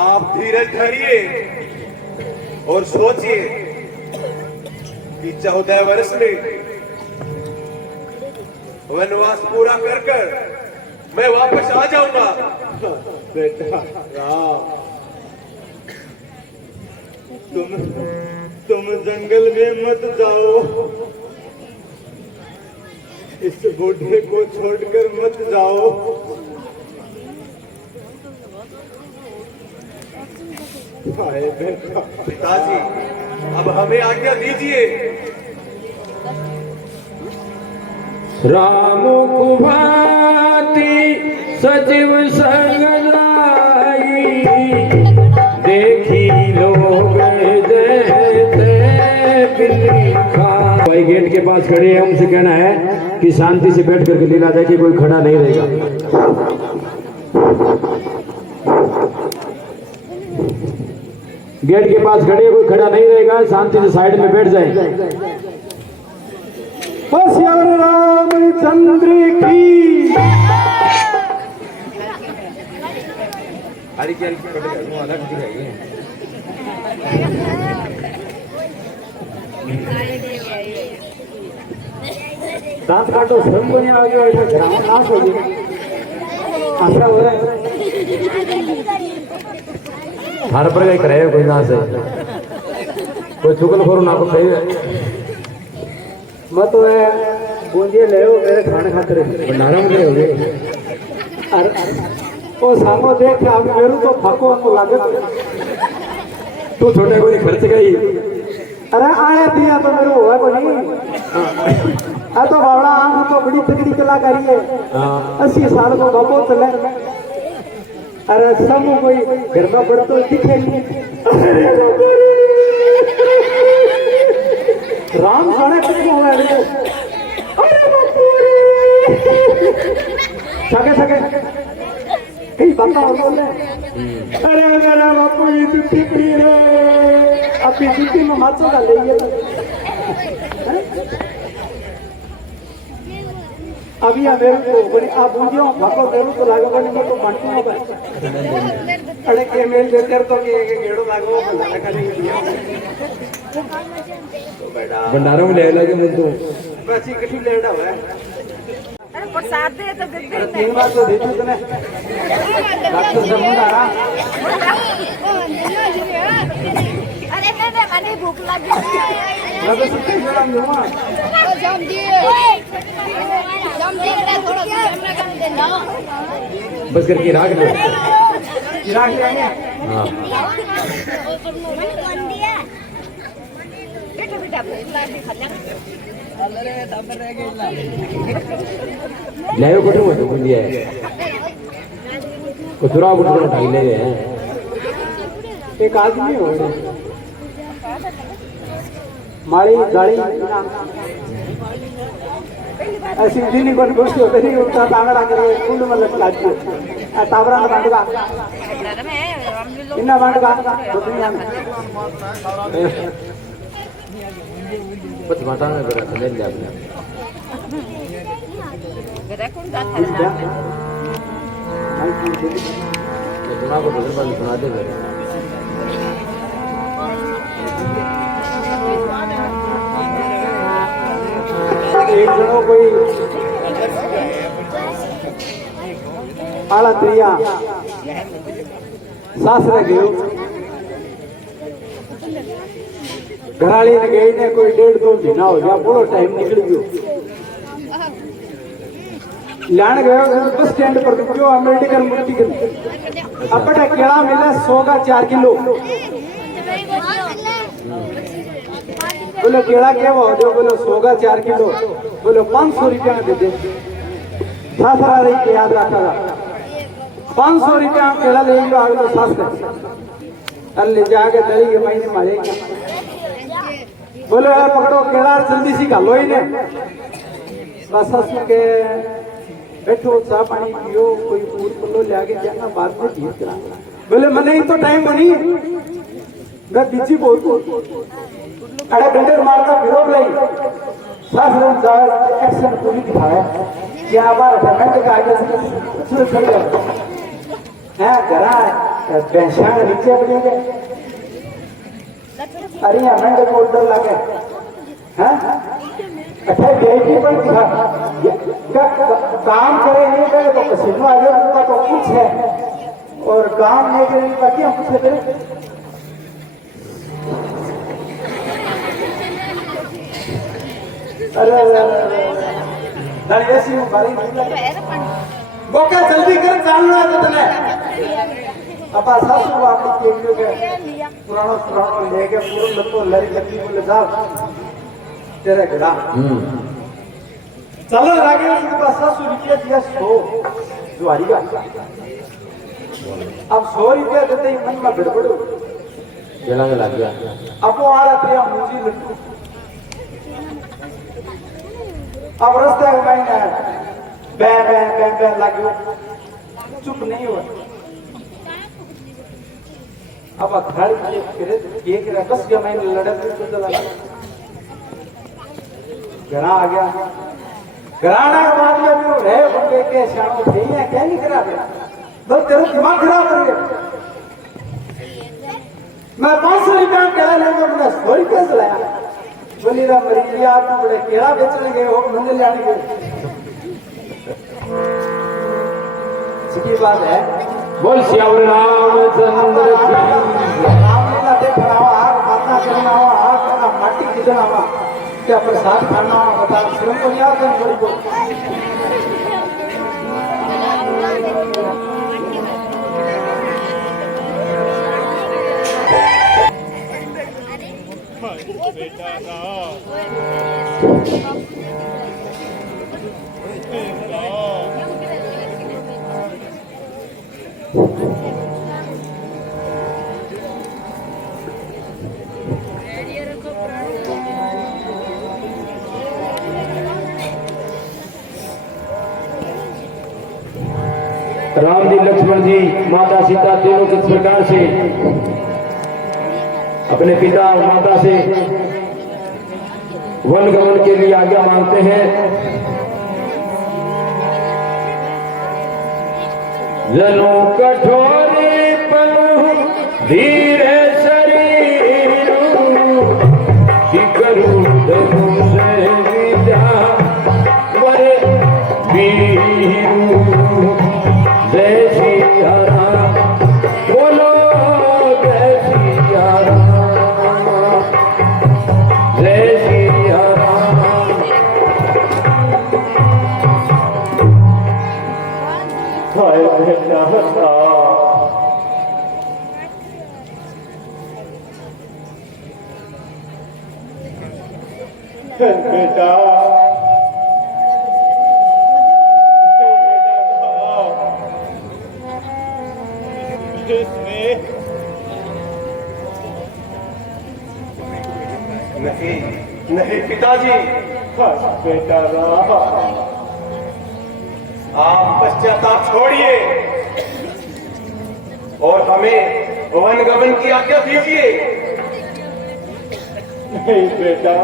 आप धीरज धरिए और सोचिए कि 14 वर्ष में वनवास पूरा कर मैं वापस आ जाऊंगा। बेटा राम, तुम जंगल में मत जाओ, इस बूढ़े को छोड़कर मत जाओ। हाय बेटा। पिताजी, अब हमें आज्ञा दीजिए। राम कुभाती सचिव संग लाई, देखी लोग देते बिल्ली खा। भाई गेट के पास खड़े हैं, उनसे कहना है कि शांति से बैठ करके लीला देखिए, कोई खड़ा नहीं रहेगा। गेट के पास खड़े, कोई खड़ा नहीं रहेगा, शांति से साइड में बैठ जाए। बस यार रामचंद्र की दांत काटो, श्रम को नहीं आ गया, ग्राम नाश हो गया, ऐसा हो रहा है। हर पर गई करे कोई ना से कोई चुगल करो ना को सही मत है बूंदिए ले मेरे खाने खाते भंडारा में हो गए। ओ सामो देख अब मेरू तो फको को लागत तू छोटे कोई खर्च गई। अरे आया दिया तो मेरे हुआ को नहीं आ तो बावड़ा आम तो बड़ी तगड़ी कलाकारी है। 80 साल को बाबो चले। अरे सब कोई घर में बड़ तो दिखे नहीं। राम जाने किसको हुआ है? अरे बापू सके सके कहीं बता बोले। अरे मेरा बापू ये दुखी पी रे अभी दुखी में माचो का ले ये अभी आ मेरे को बड़ी आप बुझियो भागो मेरे को लागो बने मैं तो मानती हूं भाई। अरे के मेल देते तो के गेड़ो लागो भला खाली भंडारा में ले लगे मुझे तो बची किठी लेड़ा हुआ है। अरे प्रसाद दे तो देते हैं। 3 बार तो देती तूने डॉक्टर जमुना अरे मैं माने भूख लगी है। लगे सुते जरा जुमा जम दिए थोड़ा सा हमरा काम देना बस करके राख ले चिराग ले आए। हां कौन दिया बेटा बेटा लाड खा ले को तो मत बुंदी है को चुरा बुट को ढाई ले हैं। एक आदमी हो मारी गाड़ी ऐसी दिन को गोष्ठी होते नहीं उठता तांगड़ा करे कुंड में लटका दिया तावरा में बांधगा इन्ना बांधगा दुनिया में कुछ बताना करा ले ले अपने मेरा कौन जाता है तो सुना को दूसरे बार सुना दे मेरे एक जनो कोई आला त्रिया सासरे गयो घराली ने गई ने कोई 1.5-2 महीना हो गया पूरा टाइम निकल गयो लान गयो बस स्टैंड पर रुकियो मेडिकल मुक्ति कर अपने केला मिला 100 का 4 किलो बोले केला क्या हो जो बोले 100 का 4 किलो बोले 500 रुपया दे दे सासरा रही के याद रखा 500 रुपया केला ले लो आगे सास कर ले जाके दरी के महीने मारे बोले पकड़ो केला जल्दी सी घालो ही ने बस हंस के बैठो चाह पानी पियो कोई फूल पल्लो ले आके जाना बाद में ठीक करा बोले मने ही तो टाइम बनी मैं बिजी बहुत अरे बिल्डर मारना विरोध नहीं सासरे जाए एक्शन पूरी दिखाया कि हमारा गवर्नमेंट का आगे से खड़ी है है घरा भैंसा नीचे पड़ी गए अरे हमें को डर लगे हैं अच्छा बेटी पर काम करे नहीं करे तो पसीना आ गया तो कुछ है और काम नहीं करे बाकी हम कुछ करें अरे ऐसी बारी बोका जल्दी कर चालू है तो तने अब सासू आपने केलियो के पुरानो पुरानो लेके पूरा लतो लरी लकी को ले जा तेरे घड़ा चलो लागे उसके पास 700 रुपया दिया 100 जुआरी का अब 100 रुपया देते ही मन में गड़बड़ जला में लग गया अब वो आ रहा तेरा मुझी लट्टू अब रास्ते में मैंने बै बै बै बै लगे चुप नहीं हुआ अब घर के करे बस गया मैंने लड़क तो चला घरा आ गया घराना के बाद में भी रहे बंदे के शाम को नहीं है क्या नहीं करा दिया बस तेरा दिमाग खराब कर गया मैं 500 रुपया केला लेंगे मैंने 100 रुपया से लाया बोली रा मरी आप बड़े केला बेचने गए हो मैंने ले आने गए सीधी बात है बोल श्याम रामचंद्र की रामलीला देखना आग माता करना आग करना माटी कितना हुआ क्या प्रसाद खाना बता श्रम को याद है बड़ी को राम जी लक्ष्मण जी माता सीता तीनों किस प्रकार से अपने पिता और माता से वन गमन के लिए आज्ञा मांगते हैं। जनो कठोरी पनु धीरे शरीर शिकरू धनु से विद्या वरे वीरू जय सिया राम बोलो जय सिया राम जय सिया राम। हाय बेटा बेटा नहीं नहीं पिताजी बेटा राम आप पश्चाताप छोड़िए और हमें वन गमन की आज्ञा दीजिए। नहीं बेटा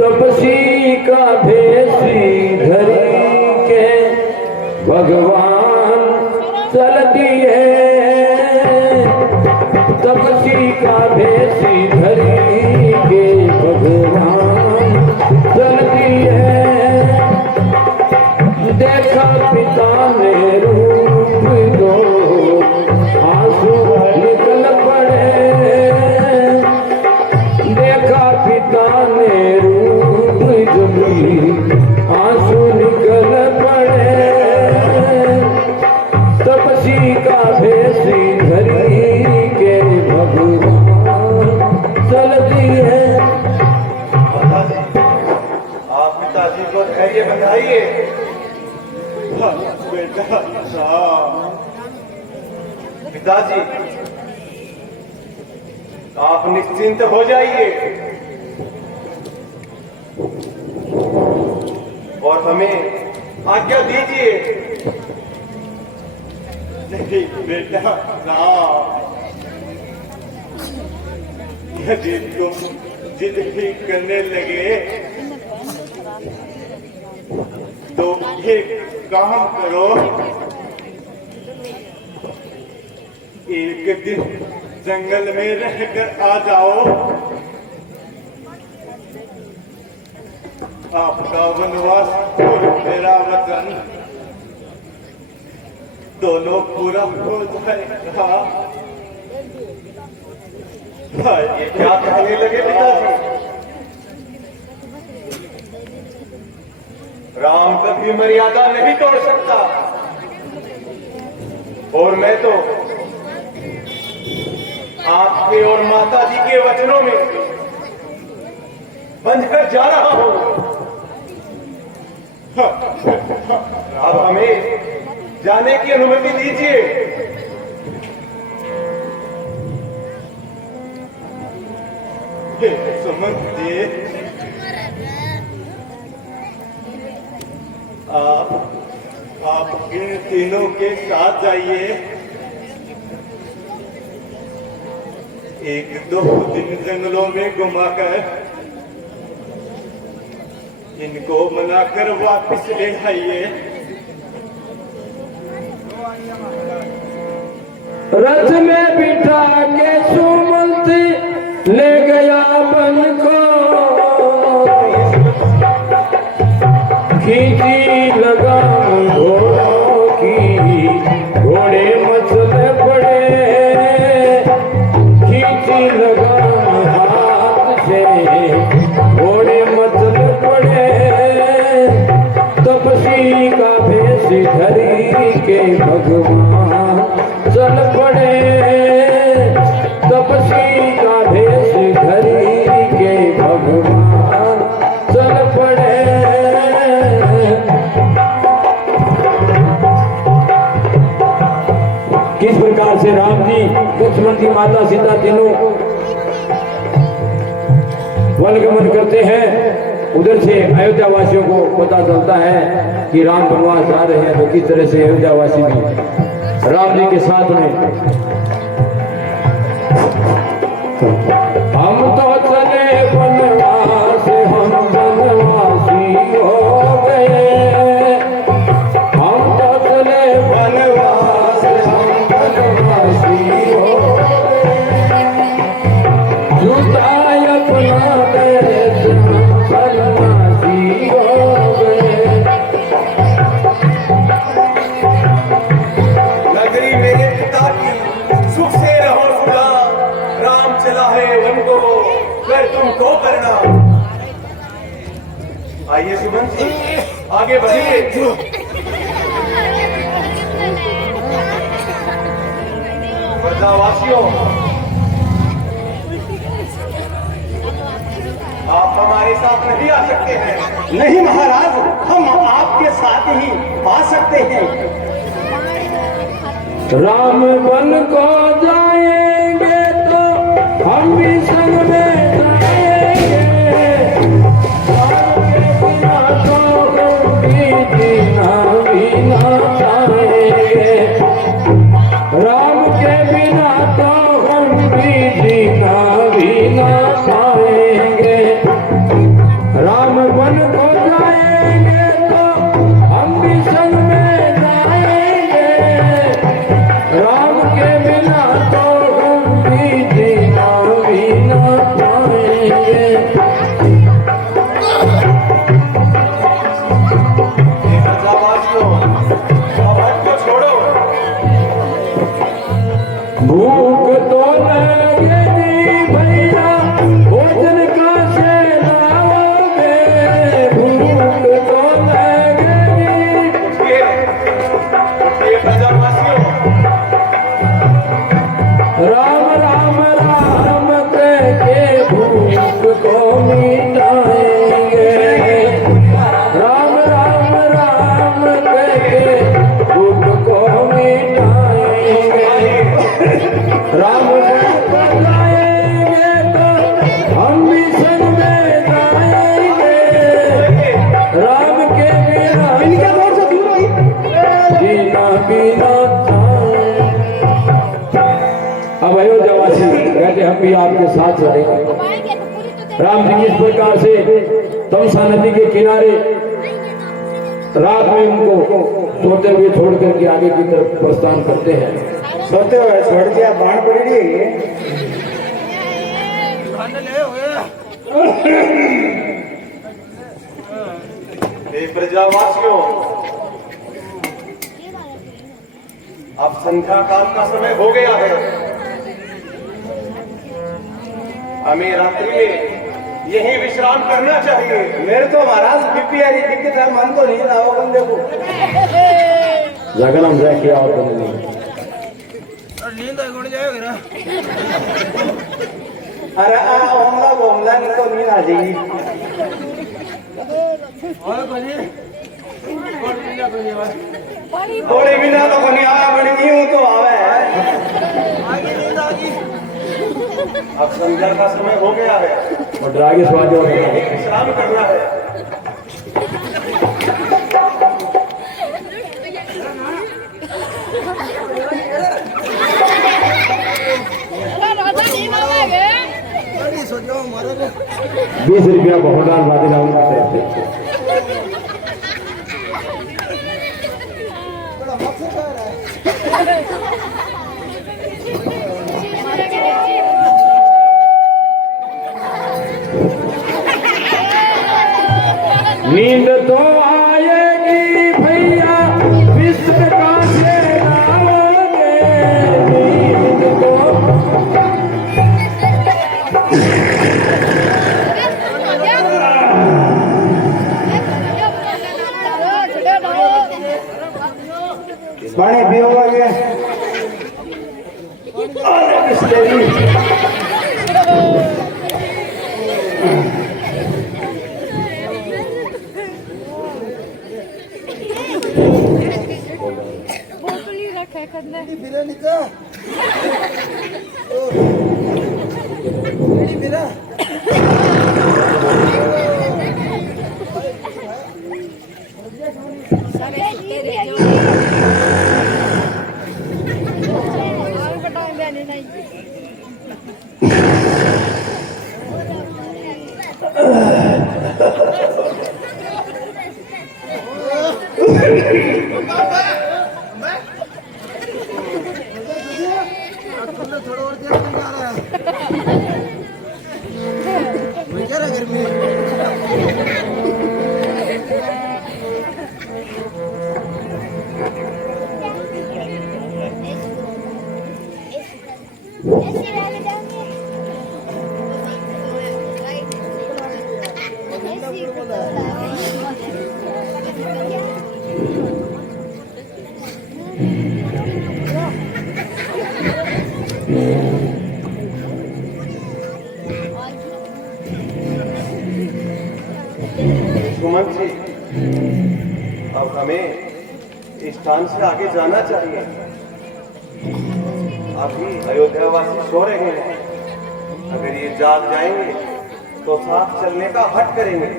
तपसी का भेषी धरी के भगवान चलती है तपसी का भेषी धरी के भगवान चलती है देखा पिता ने रूप दो आंसू निकल पड़े देखा पिता ने रूप जमी आंसू निकल पड़े तपसी का भेषी धरी के भगवान चलती है। माताजी आप पिताजी को धैर्य बनाइए। बेटा पिताजी आप निश्चिंत हो जाइए और हमें आज्ञा दीजिए। नहीं बेटा राम यदि तुम जिद भी करने लगे तो एक काम करो एक दिन जंगल में रहकर आ जाओ। आपका वनवास और मेरा वतन दोनों पूरा हो जाएगा। ये क्या कहने लगे पिताजी? राम कभी मर्यादा नहीं तोड़ सकता, और मैं तो आपके और माता जी के वचनों में बंधकर जा रहा हूं। अब हमें जाने की अनुमति दीजिए। समझिए, आप इन तीनों के साथ जाइए। एक दो दिन जंगलों में घुमाकर इनको मनाकर वापस ले आइए। रथ में बिठा के सुमंत ले गया बन को, खींची लगा घोड़ों की, घोड़े मचले पड़े, खींची लगा हाथ से, घोड़े मचले पड़े, तपसी का भेष धरी के भगवान चल पड़े, तपसी का भेष धरी के भगवान चल पड़े। किस प्रकार से राम जी, लक्ष्मण जी, माता सीता तीनों वनगमन करते हैं। उधर से अयोध्या वासियों को पता चलता है कि राम वनवास आ रहे हैं, तो किस तरह से अयोध्या वासी भी राम जी के साथ में। हम तो चले वनवास, हम वनवासी हो गए, हम तो चले वनवास, हम वनवासी हो गए, जुटाए अपना देश, वनवासी हो गए। नगरी मेरे पिता की, सुख से रहो सुना। राम चला है वन को, फिर तुमको करना। आइए सुमंत जी, आगे बढ़िए। प्रजावासियों, आप हमारे साथ नहीं आ सकते हैं। नहीं महाराज, हम आपके साथ ही आ सकते हैं। राम वन को जाएंगे तो हम भी संग में जाएंगे, राम के बिना तो हम भी जीना भी ना चाहेंगे, राम के बिना तो हम भी जीना भी ना चाहेंगे। राम वन को जाएंगे तो हम भी संग में जाएंगे, राम के बिना तो हम भी जीना भी ना पाएंगे। प्रजावासियों, आवाज को छोड़ो। भूख तो लगेगी भैया, भोजन का से लाओगे, भूख तो लगेगी। ये प्रजावासियों, राम राम राम कह के भूख को मिटाएंगे, राम राम राम कह के भूख को मिटाएंगे, राम को जाएंगे तो हम भी संग में जाएंगे, राम के बिना इनका दौर से दूर जीना बिना। अब अयोध्यावासी कहते हम भी आपके साथ चलेंगे। राम जी किस प्रकार से तमसा नदी के किनारे रात में उनको सोते हुए छोड़ करके आगे की तरफ प्रस्थान करते हैं। सोते हुए छोड़ दिया बाण पड़ी रही है हे प्रजावासियों, अब संध्या काल का समय हो गया है। हमें रात्रि में यहीं विश्राम करना चाहिए। मेरे तो महाराज बीपी आ रही दिक्कत है, मन तो नहीं लाओ बंदे को। जगन हम जाए क्या और बंदे नींद गुड़ जाएगा ना। अरे ओमला बोमला नहीं तो नींद आ जाएगी। थोड़ी बिना तो कोनी आवे बड़ी यूं तो आवे। अब संध्या का समय हो गया है, और ड्रागे स्वाद विश्राम करना है। राजा नहीं मांगेंगे 20 रुपया बहुत डाल बातें लाऊं नींद तो आएगी भैया विश्व का से लाओगे नींद तो पानी पियोगे अरे बिस्लेरी बोतली रखे करने सारे तेरे जो और बताऊं देने नहीं ऐसे रहने जाएंगे सुमन जी, अब हमें इस स्थान से आगे जाना चाहिए। अभी अयोध्यावासी सो रहे हैं, अगर ये जाग जाएंगे तो साथ चलने का हट करेंगे।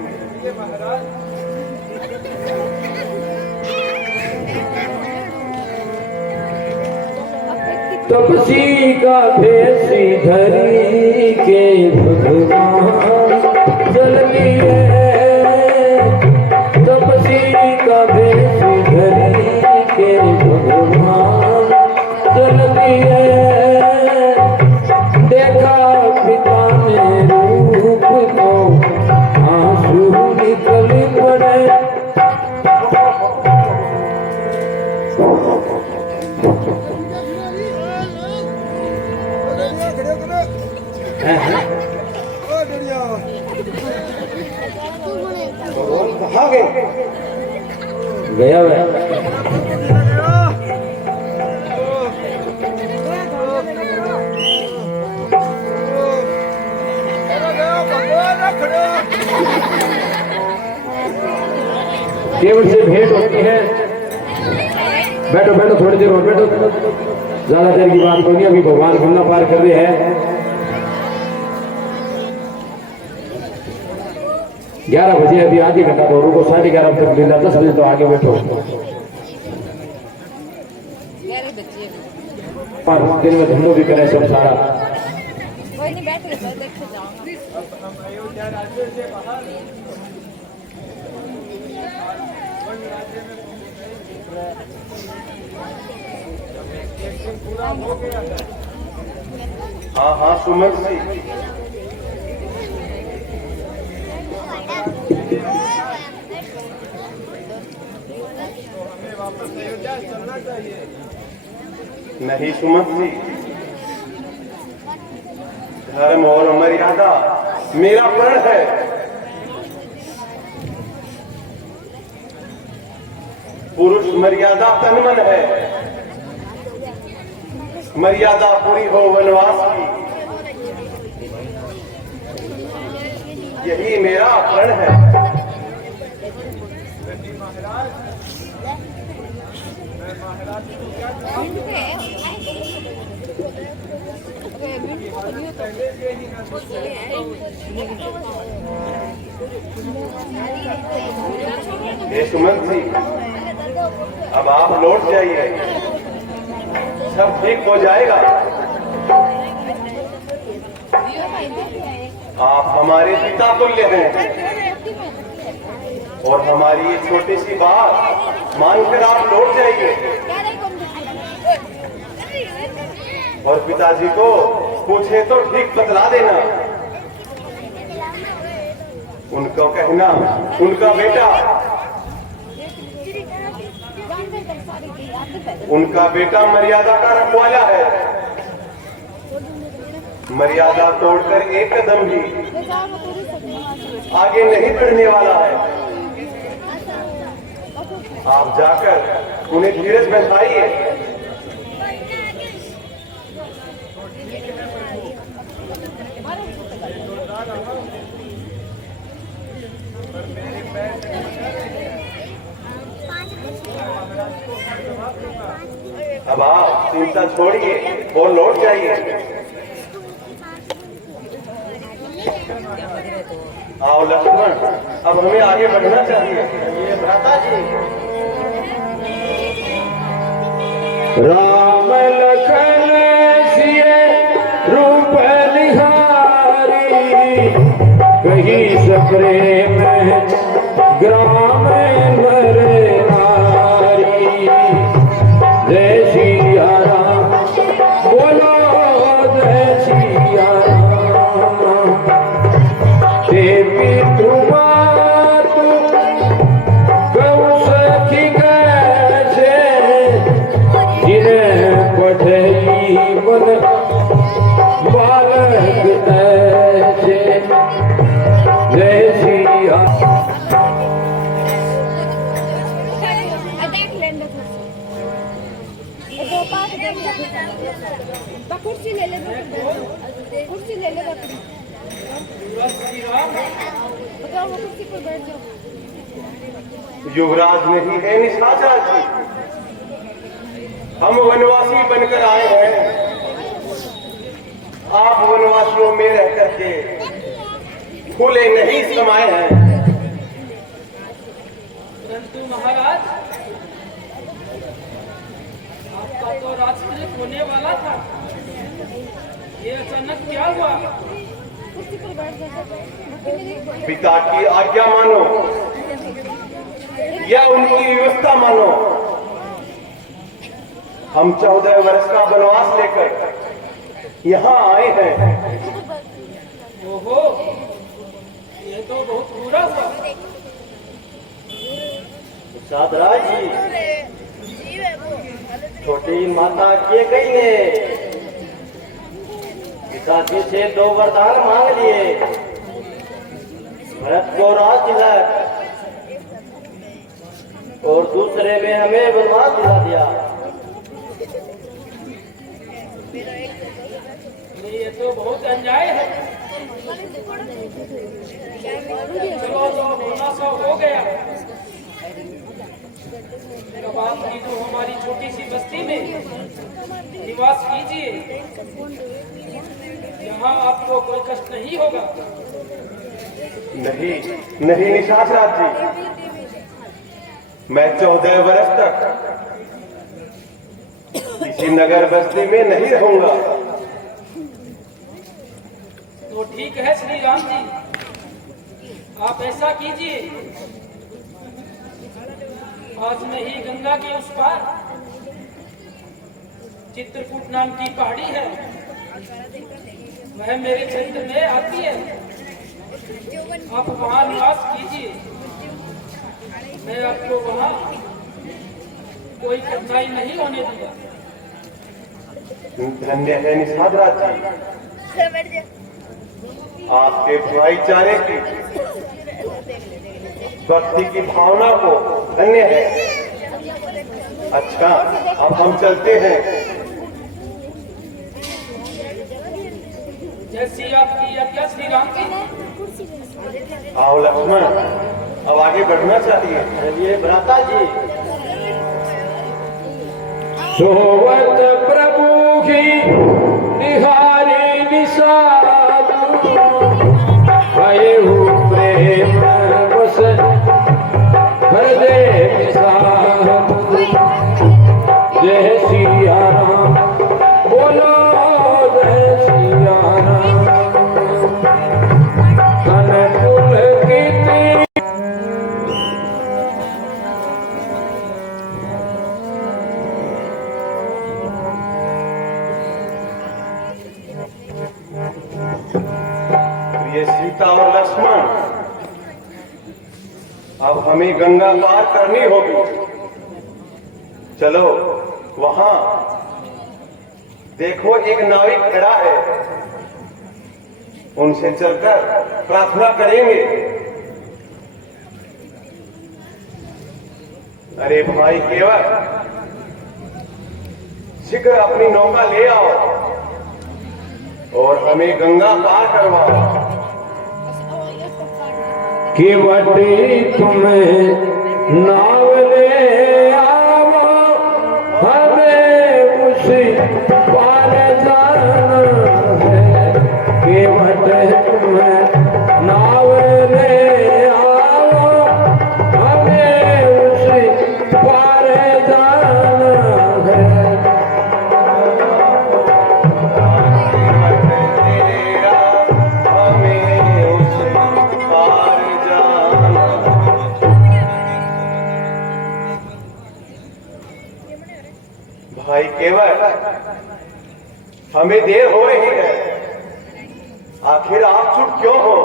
तपसी का भेष धरी के भगवान चल लिए तपसी का भेष धरी के भगवान चल लिए देखा पिता ने रूप को आंसू निकल पड़े कहाँ गए गया हुआ केवल से भेंट होती है। बैठो बैठो थोड़ी देर और बैठो, ज्यादा देर की बात नहीं, अभी भगवान गंगा पार कर रहे हैं। 11 बजे अभी आधी घंटा तो रुको, 11:30 तक लेना, 10 बजे तो आगे बैठो। पर दिन में धंधो भी करे सब सारा। कोई नहीं बैठ रहे देख के जाऊंगा हाँ हाँ सुमन जी, नहीं सुमन जी, धर्म और मर्यादा मेरा प्रण है। पुरुष मर्यादा तन मन है, मर्यादा पूरी हो वनवास की, यही मेरा प्रण है। हे सुमन जी, अब आप लौट जाइए, सब ठीक हो जाएगा। आप हमारे पिता तुल्य हैं और हमारी ये छोटी सी बात मानकर आप लौट जाइए और पिताजी को पूछे तो ठीक बतला देना। उनको कहना उनका बेटा मर्यादा का रखवाला है, मर्यादा तोड़कर एक कदम भी आगे नहीं बढ़ने वाला है। आप जाकर उन्हें धीरज बैठाइए। अब आप चिंता छोड़िए और लौट जाइए। आओ लक्ष्मण, अब हमें आगे बढ़ना चाहिए। ये भ्राता जी, राम लखन सिए रूप निहारी, कहीं सपरे में ग्राम नर नारी। जय सिया राम, बोलो जय सिया राम। देवी तुम्हारू गौ सखी कैसे, जिन्हें पढ़ई मन बालक ऐसे। जय सिया कुर्सी ले ले, कुर्सी ले ले, वो कुर्सी पर बैठ जाओ। युवराज नहीं है निशाचर जी, हम वनवासी बनकर आए हैं। आप वनवासियों में रह करके खुले नहीं समाये हैं। परंतु महाराज, आपका तो राजतिलक होने वाला था, ये अचानक क्या हुआ? कुर्सी पर बैठ जाओ। पिता की आज्ञा मानो या उनकी व्यवस्था मानो, हम 14 वर्ष का वनवास लेकर यहाँ आए हैं। ओहो, ये तो बहुत बुरा हुआ। साधराज जी, छोटी माता किए गई है, पिताजी से 2 वरदान मांग लिए, भरत को राज तिलक और दूसरे में हमें वनवास दिला दिया। ये तो बहुत अन्याय है। चलो तो होना सा हो गया। अब आप की जो हमारी छोटी सी बस्ती में निवास कीजिए, यहाँ आपको कोई कष्ट नहीं होगा। नहीं नहीं निशाचराज जी, मैं 14 वर्ष तक किसी नगर बस्ती में नहीं रहूंगा। तो ठीक है श्री राम जी, आप ऐसा कीजिए, आज मैं ही गंगा के उस पार चित्रकूट नाम की पहाड़ी है, वह मेरे क्षेत्र में आती है। आप वहाँ निवास कीजिए, मैं आपको वहाँ कोई कठिनाई नहीं होने दूंगा। धन्य है निषाद राज जी, आपके भाईचारे की भक्ति की भावना को धन्य है। अच्छा, अब हम चलते हैं। जैसी आपकी आज्ञा श्री राम की। आओ लक्ष्मण, अब आगे बढ़ना चाहिए। ये भ्राता जी, सोवत प्रभु की निहारी निषाद, भयहु प्रेम बस हृदय निषाद। जय सिया राम, बोलो जय सिया राम। अनुकूल कीर्ति ये सीता और लक्ष्मण, अब हमें गंगा पार करनी होगी। चलो, वहां देखो एक नाविक खड़ा है, उनसे चलकर प्रार्थना करेंगे। अरे भाई केवल, शीघ्र अपनी नौका ले आओ और हमें गंगा पार करवाओ। केवटी तुम्हें नाव ले आओ, हमें उसी पार जाना है। केवट तुम्हें नाव ले आओ, हमें उसी पार जाना है। भाई केवल, हमें देर हो रही है, आखिर आप चुप क्यों हो?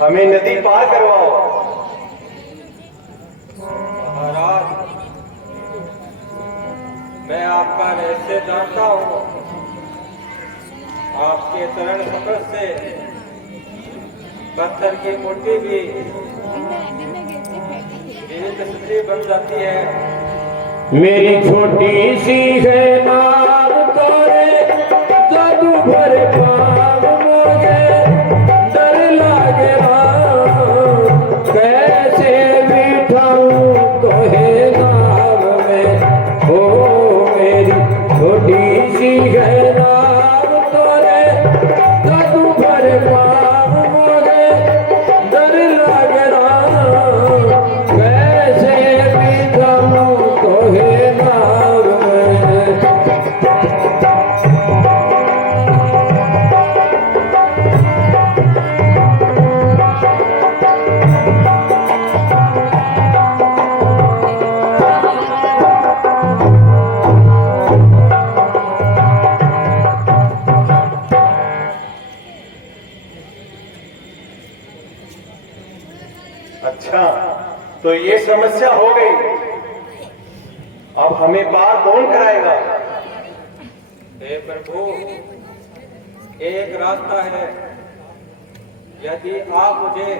हमें नदी पार करवाओ। महाराज, मैं आपका रहस्य जानता हूँ। आपके चरण स्पर्श से पत्थर की मूर्ति भी जीवित स्त्री बन जाती है। मेरी छोटी सी है नाव तोरे, जादू भरे पाव मोगे डर लागे राम। कैसे बिठाऊं तोहे नाव में, हो मेरी छोटी सी है नाव तोरे, जादू भरे पाव मोगे डर लागे राम। कैसे बिठाऊं तोहे नाव में। अच्छा, तो ये समस्या हो गई। अब हमें पार कौन कराएगा? हे प्रभु, एक रास्ता है। यदि आप मुझे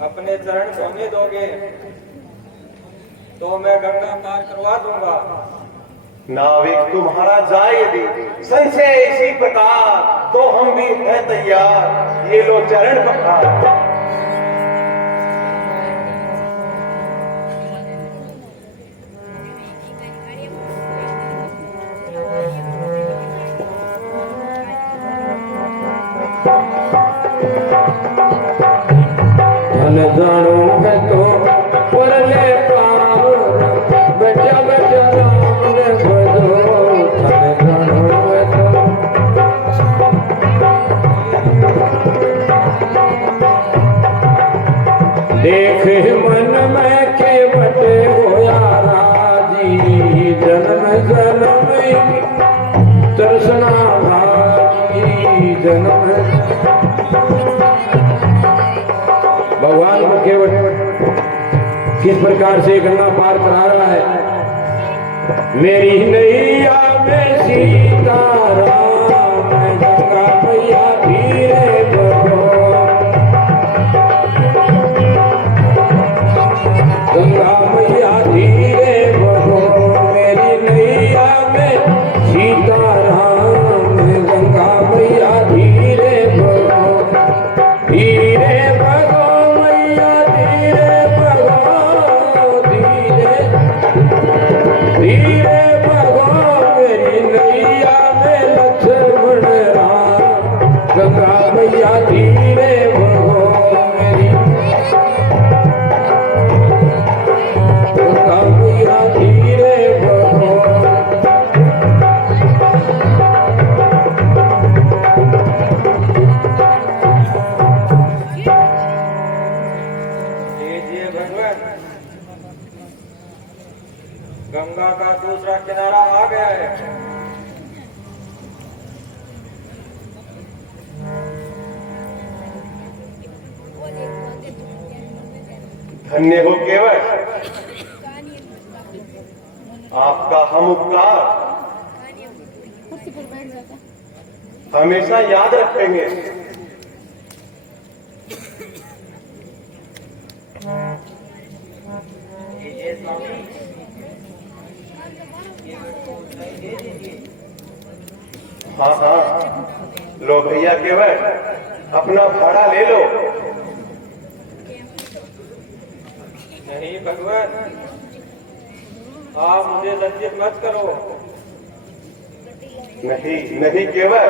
अपने चरण छूने दोगे तो मैं गंगा पार करवा दूंगा। नाविक तुम्हारा जाए यदि संशय इसी प्रकार, तो हम भी हैं तैयार। ये लो चरण पखार। धन जानो है तो परले पार, बचा बचा राम ने भजो। धन जानो है तो देख मन में केवट होया राजी, जन्म भगवान को केवल किस प्रकार से गंगा पार करा रहा है। मेरी नैया में सीताराम गंगा मैया धीरे बढ़ो, गंगा मैया धीरे बढ़ो, मेरी नैया में सीताराम गंगा मैया धीरे बढ़ो, धीरे बढ़ो मैया धीरे बढ़ो, धीरे धीरे बढ़ो, मेरी नैया में लक्ष्मण राम गंगा मैया धीरे बढ़ो, मेरी गंगा मैया धीरे बढ़ो। लीजिए भगवान, गंगा का दूसरा किनारा आ गया है। धन्य हो केवल, आपका हम उपकार हमेशा याद रखेंगे। हाँ हाँ, लो भैया केवल, अपना भाड़ा ले लो। नहीं भगवान, आप मुझे लज्जित मत करो। नहीं नहीं केवल,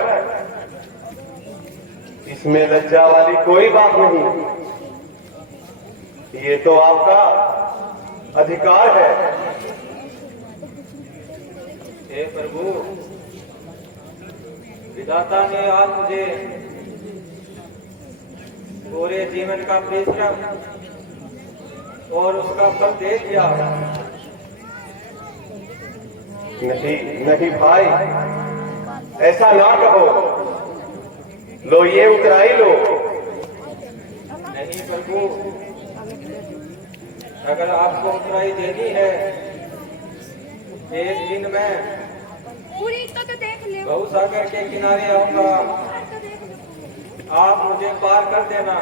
इसमें लज्जा वाली कोई बात नहीं, ये तो आपका अधिकार है। हे प्रभु, विधाता ने आज मुझे पूरे जीवन का परिश्रम और उसका फल दे दिया। नहीं नहीं भाई, ऐसा ना कहो, लो ये उतराई लो। नहीं प्रभु, अगर आपको उतराई देनी है, एक दिन मैं पूरी तो देख ले। गौ सागर के किनारे आऊंगा, आप मुझे पार कर देना।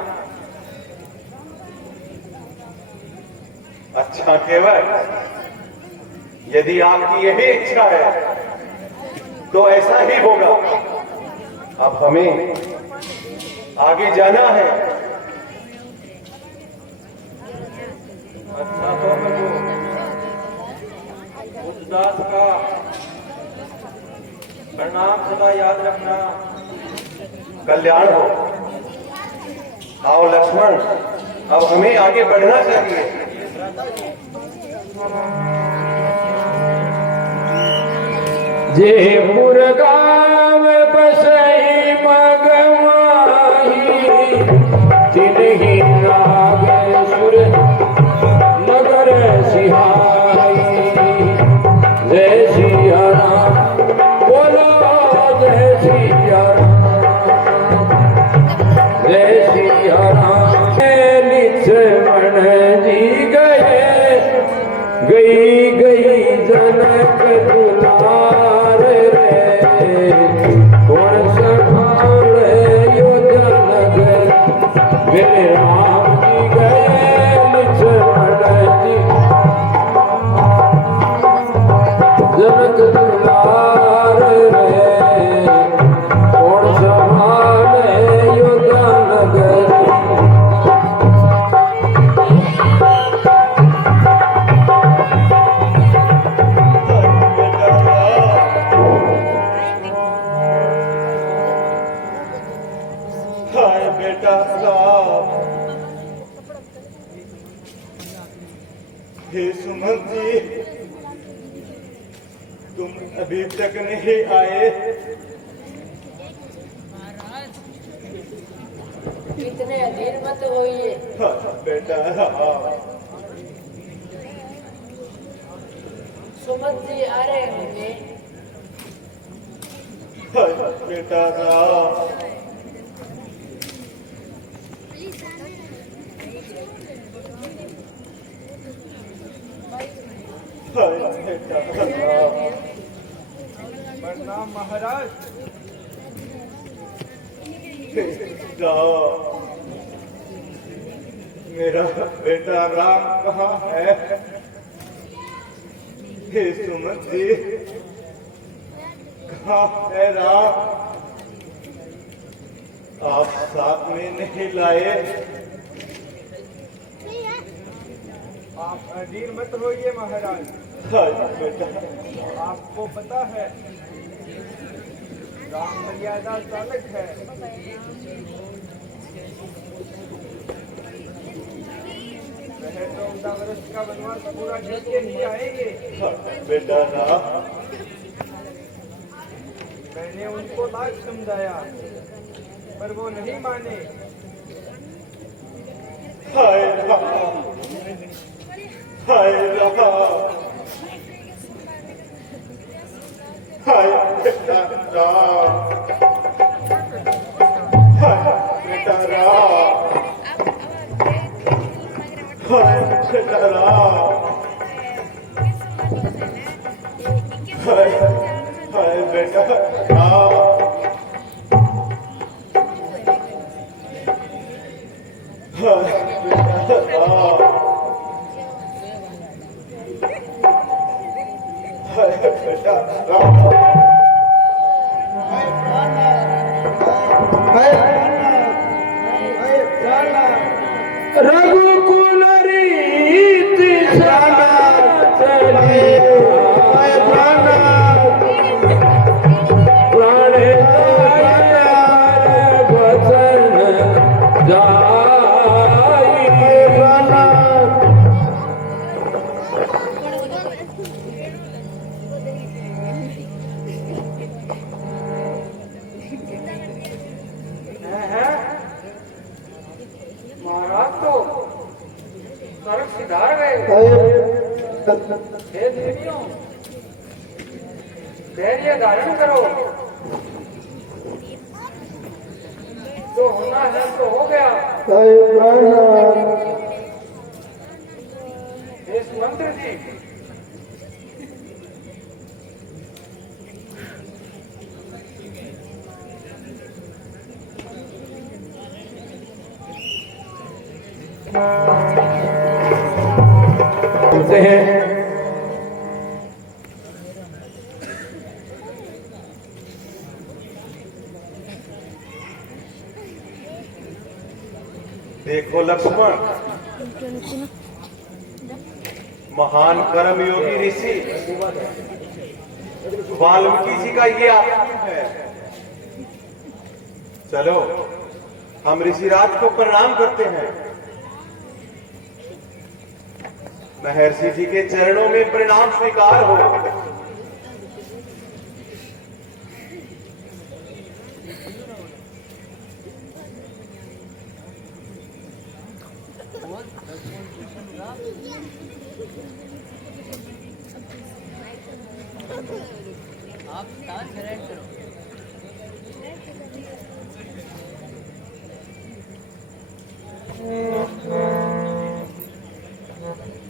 अच्छा केवल, यदि आपकी यही इच्छा है तो ऐसा ही होगा। अब हमें आगे जाना है। अच्छा तो प्रभु, उस दास का प्रणाम सदा याद रखना। कल्याण हो। आओ लक्ष्मण, अब हमें आगे बढ़ना चाहिए। जयपुर गाँव बसई मगमाही, तिन्ही नागेश्वर नगर सिहाई। जय सिया राम, बोलो जय सिया राम, जय सिया राम। लक्ष्मण जी गई गई जनक दुलार रे, कौन संभाले अयोध्या नगर। मेरे राम जी गए लक्ष्मण जी जनक दुलार रे, कौन संभाले अयोध्या नगर। हाय बेटा साहब, हे सुमन जी, तुम अभी तक नहीं आए। इतने अधीर मत होइए। हाँ, बेटा हाँ। सुमन जी आ रहे होंगे। हाय बेटा हाँ। प्रणाम महाराज। जाओ, मेरा बेटा राम कहाँ है? हे सुमन जी, कहाँ है राम? आप साथ में नहीं लाए? आप अधीर मत होइए महाराज। बेटा, आपको पता है राम मर्यादा चालक है। वह 14 वर्ष का वनवास पूरा करके ही आएंगे। बेटा राम, मैंने उनको लाख समझाया पर वो नहीं माने। हाय राम, हाय राम, हाय बेटा राम, हाय बेटा राम, हाय बेटा राम, हाय बेटा राम, हाय बेटा राम, हाय बेटा राम। रघुकुल रीति चली प्राण वचन जाई महाराज तो सड़क सिधार गए। हे देवियों, धैर्य धारण करो, जो होना है तो हो गया। हे सुमंत्र जी, बोलते हैं देखो लक्ष्मण, महान कर्म योगी ऋषि वाल्मीकि जी का ये आश्रम है। चलो हम ऋषिराज को प्रणाम करते हैं। महर्षि जी के चरणों में प्रणाम स्वीकार हो। आप स्थान ग्रहण करो।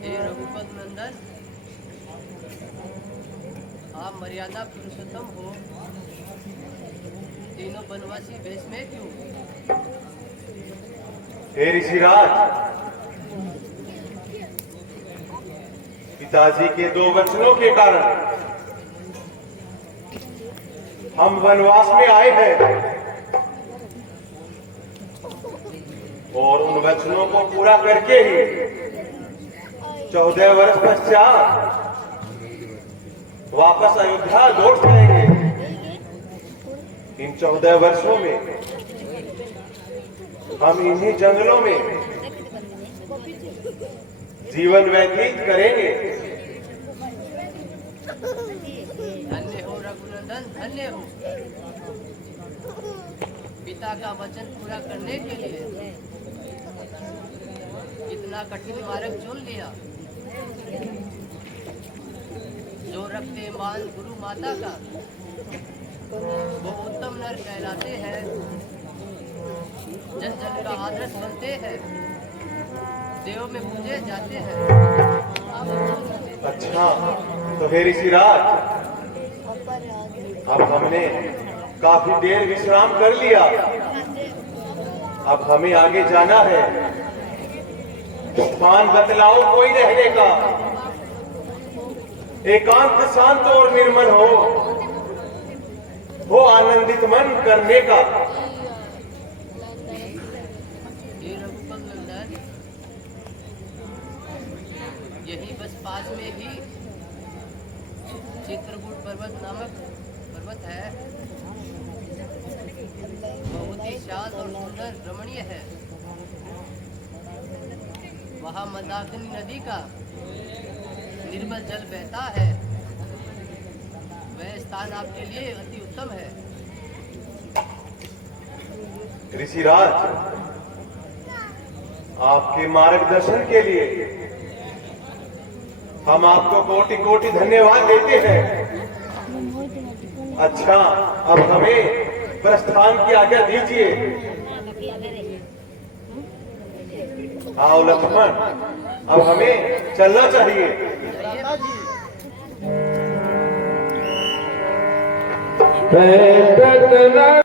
हे रघुपत नंदन, आप मर्यादा पुरुषोत्तम हो, तीनों वनवासी वेश में क्यों? हे ऋषिराज, पिताजी के 2 वचनों के कारण हम वनवास में आए हैं और उन वचनों को पूरा करके ही 14 वर्ष पश्चात वापस अयोध्या लौट जाएंगे। इन 14 वर्षों में हम इन्हीं जंगलों में जीवन व्यतीत करेंगे। धन्य हो रघुनंदन, धन्य हो। पिता का वचन पूरा करने के लिए इतना कठिन मार्ग चुन लिया। जो रखते मान गुरु माता का, वो उत्तम नर कहलाते हैं। जल जल का आदर्श बनते हैं, देव में पूजे जाते हैं। अच्छा, तो हे ऋषिराज, अब हमने काफी देर विश्राम कर लिया, अब हमें आगे जाना है। स्थान बदलाओ कोई रहने का, एकांत शांत और निर्मल हो आनंदित मन करने का। हे रघुकुल नंदन, यही बस पास में ही चित्रकूट पर्वत नामक पर्वत है, बहुत ही शांत और सुंदर रमणीय है। वहाँ मंदाकिनी नदी का निर्मल जल बहता है, वह स्थान आपके लिए अति उत्तम है। ऋषिराज, आपके मार्गदर्शन के लिए हम आपको कोटि कोटि धन्यवाद देते हैं। अच्छा, अब हमें प्रस्थान की आज्ञा दीजिए। आओ लक्ष्मण, अब हमें चलना चाहिए। पैदल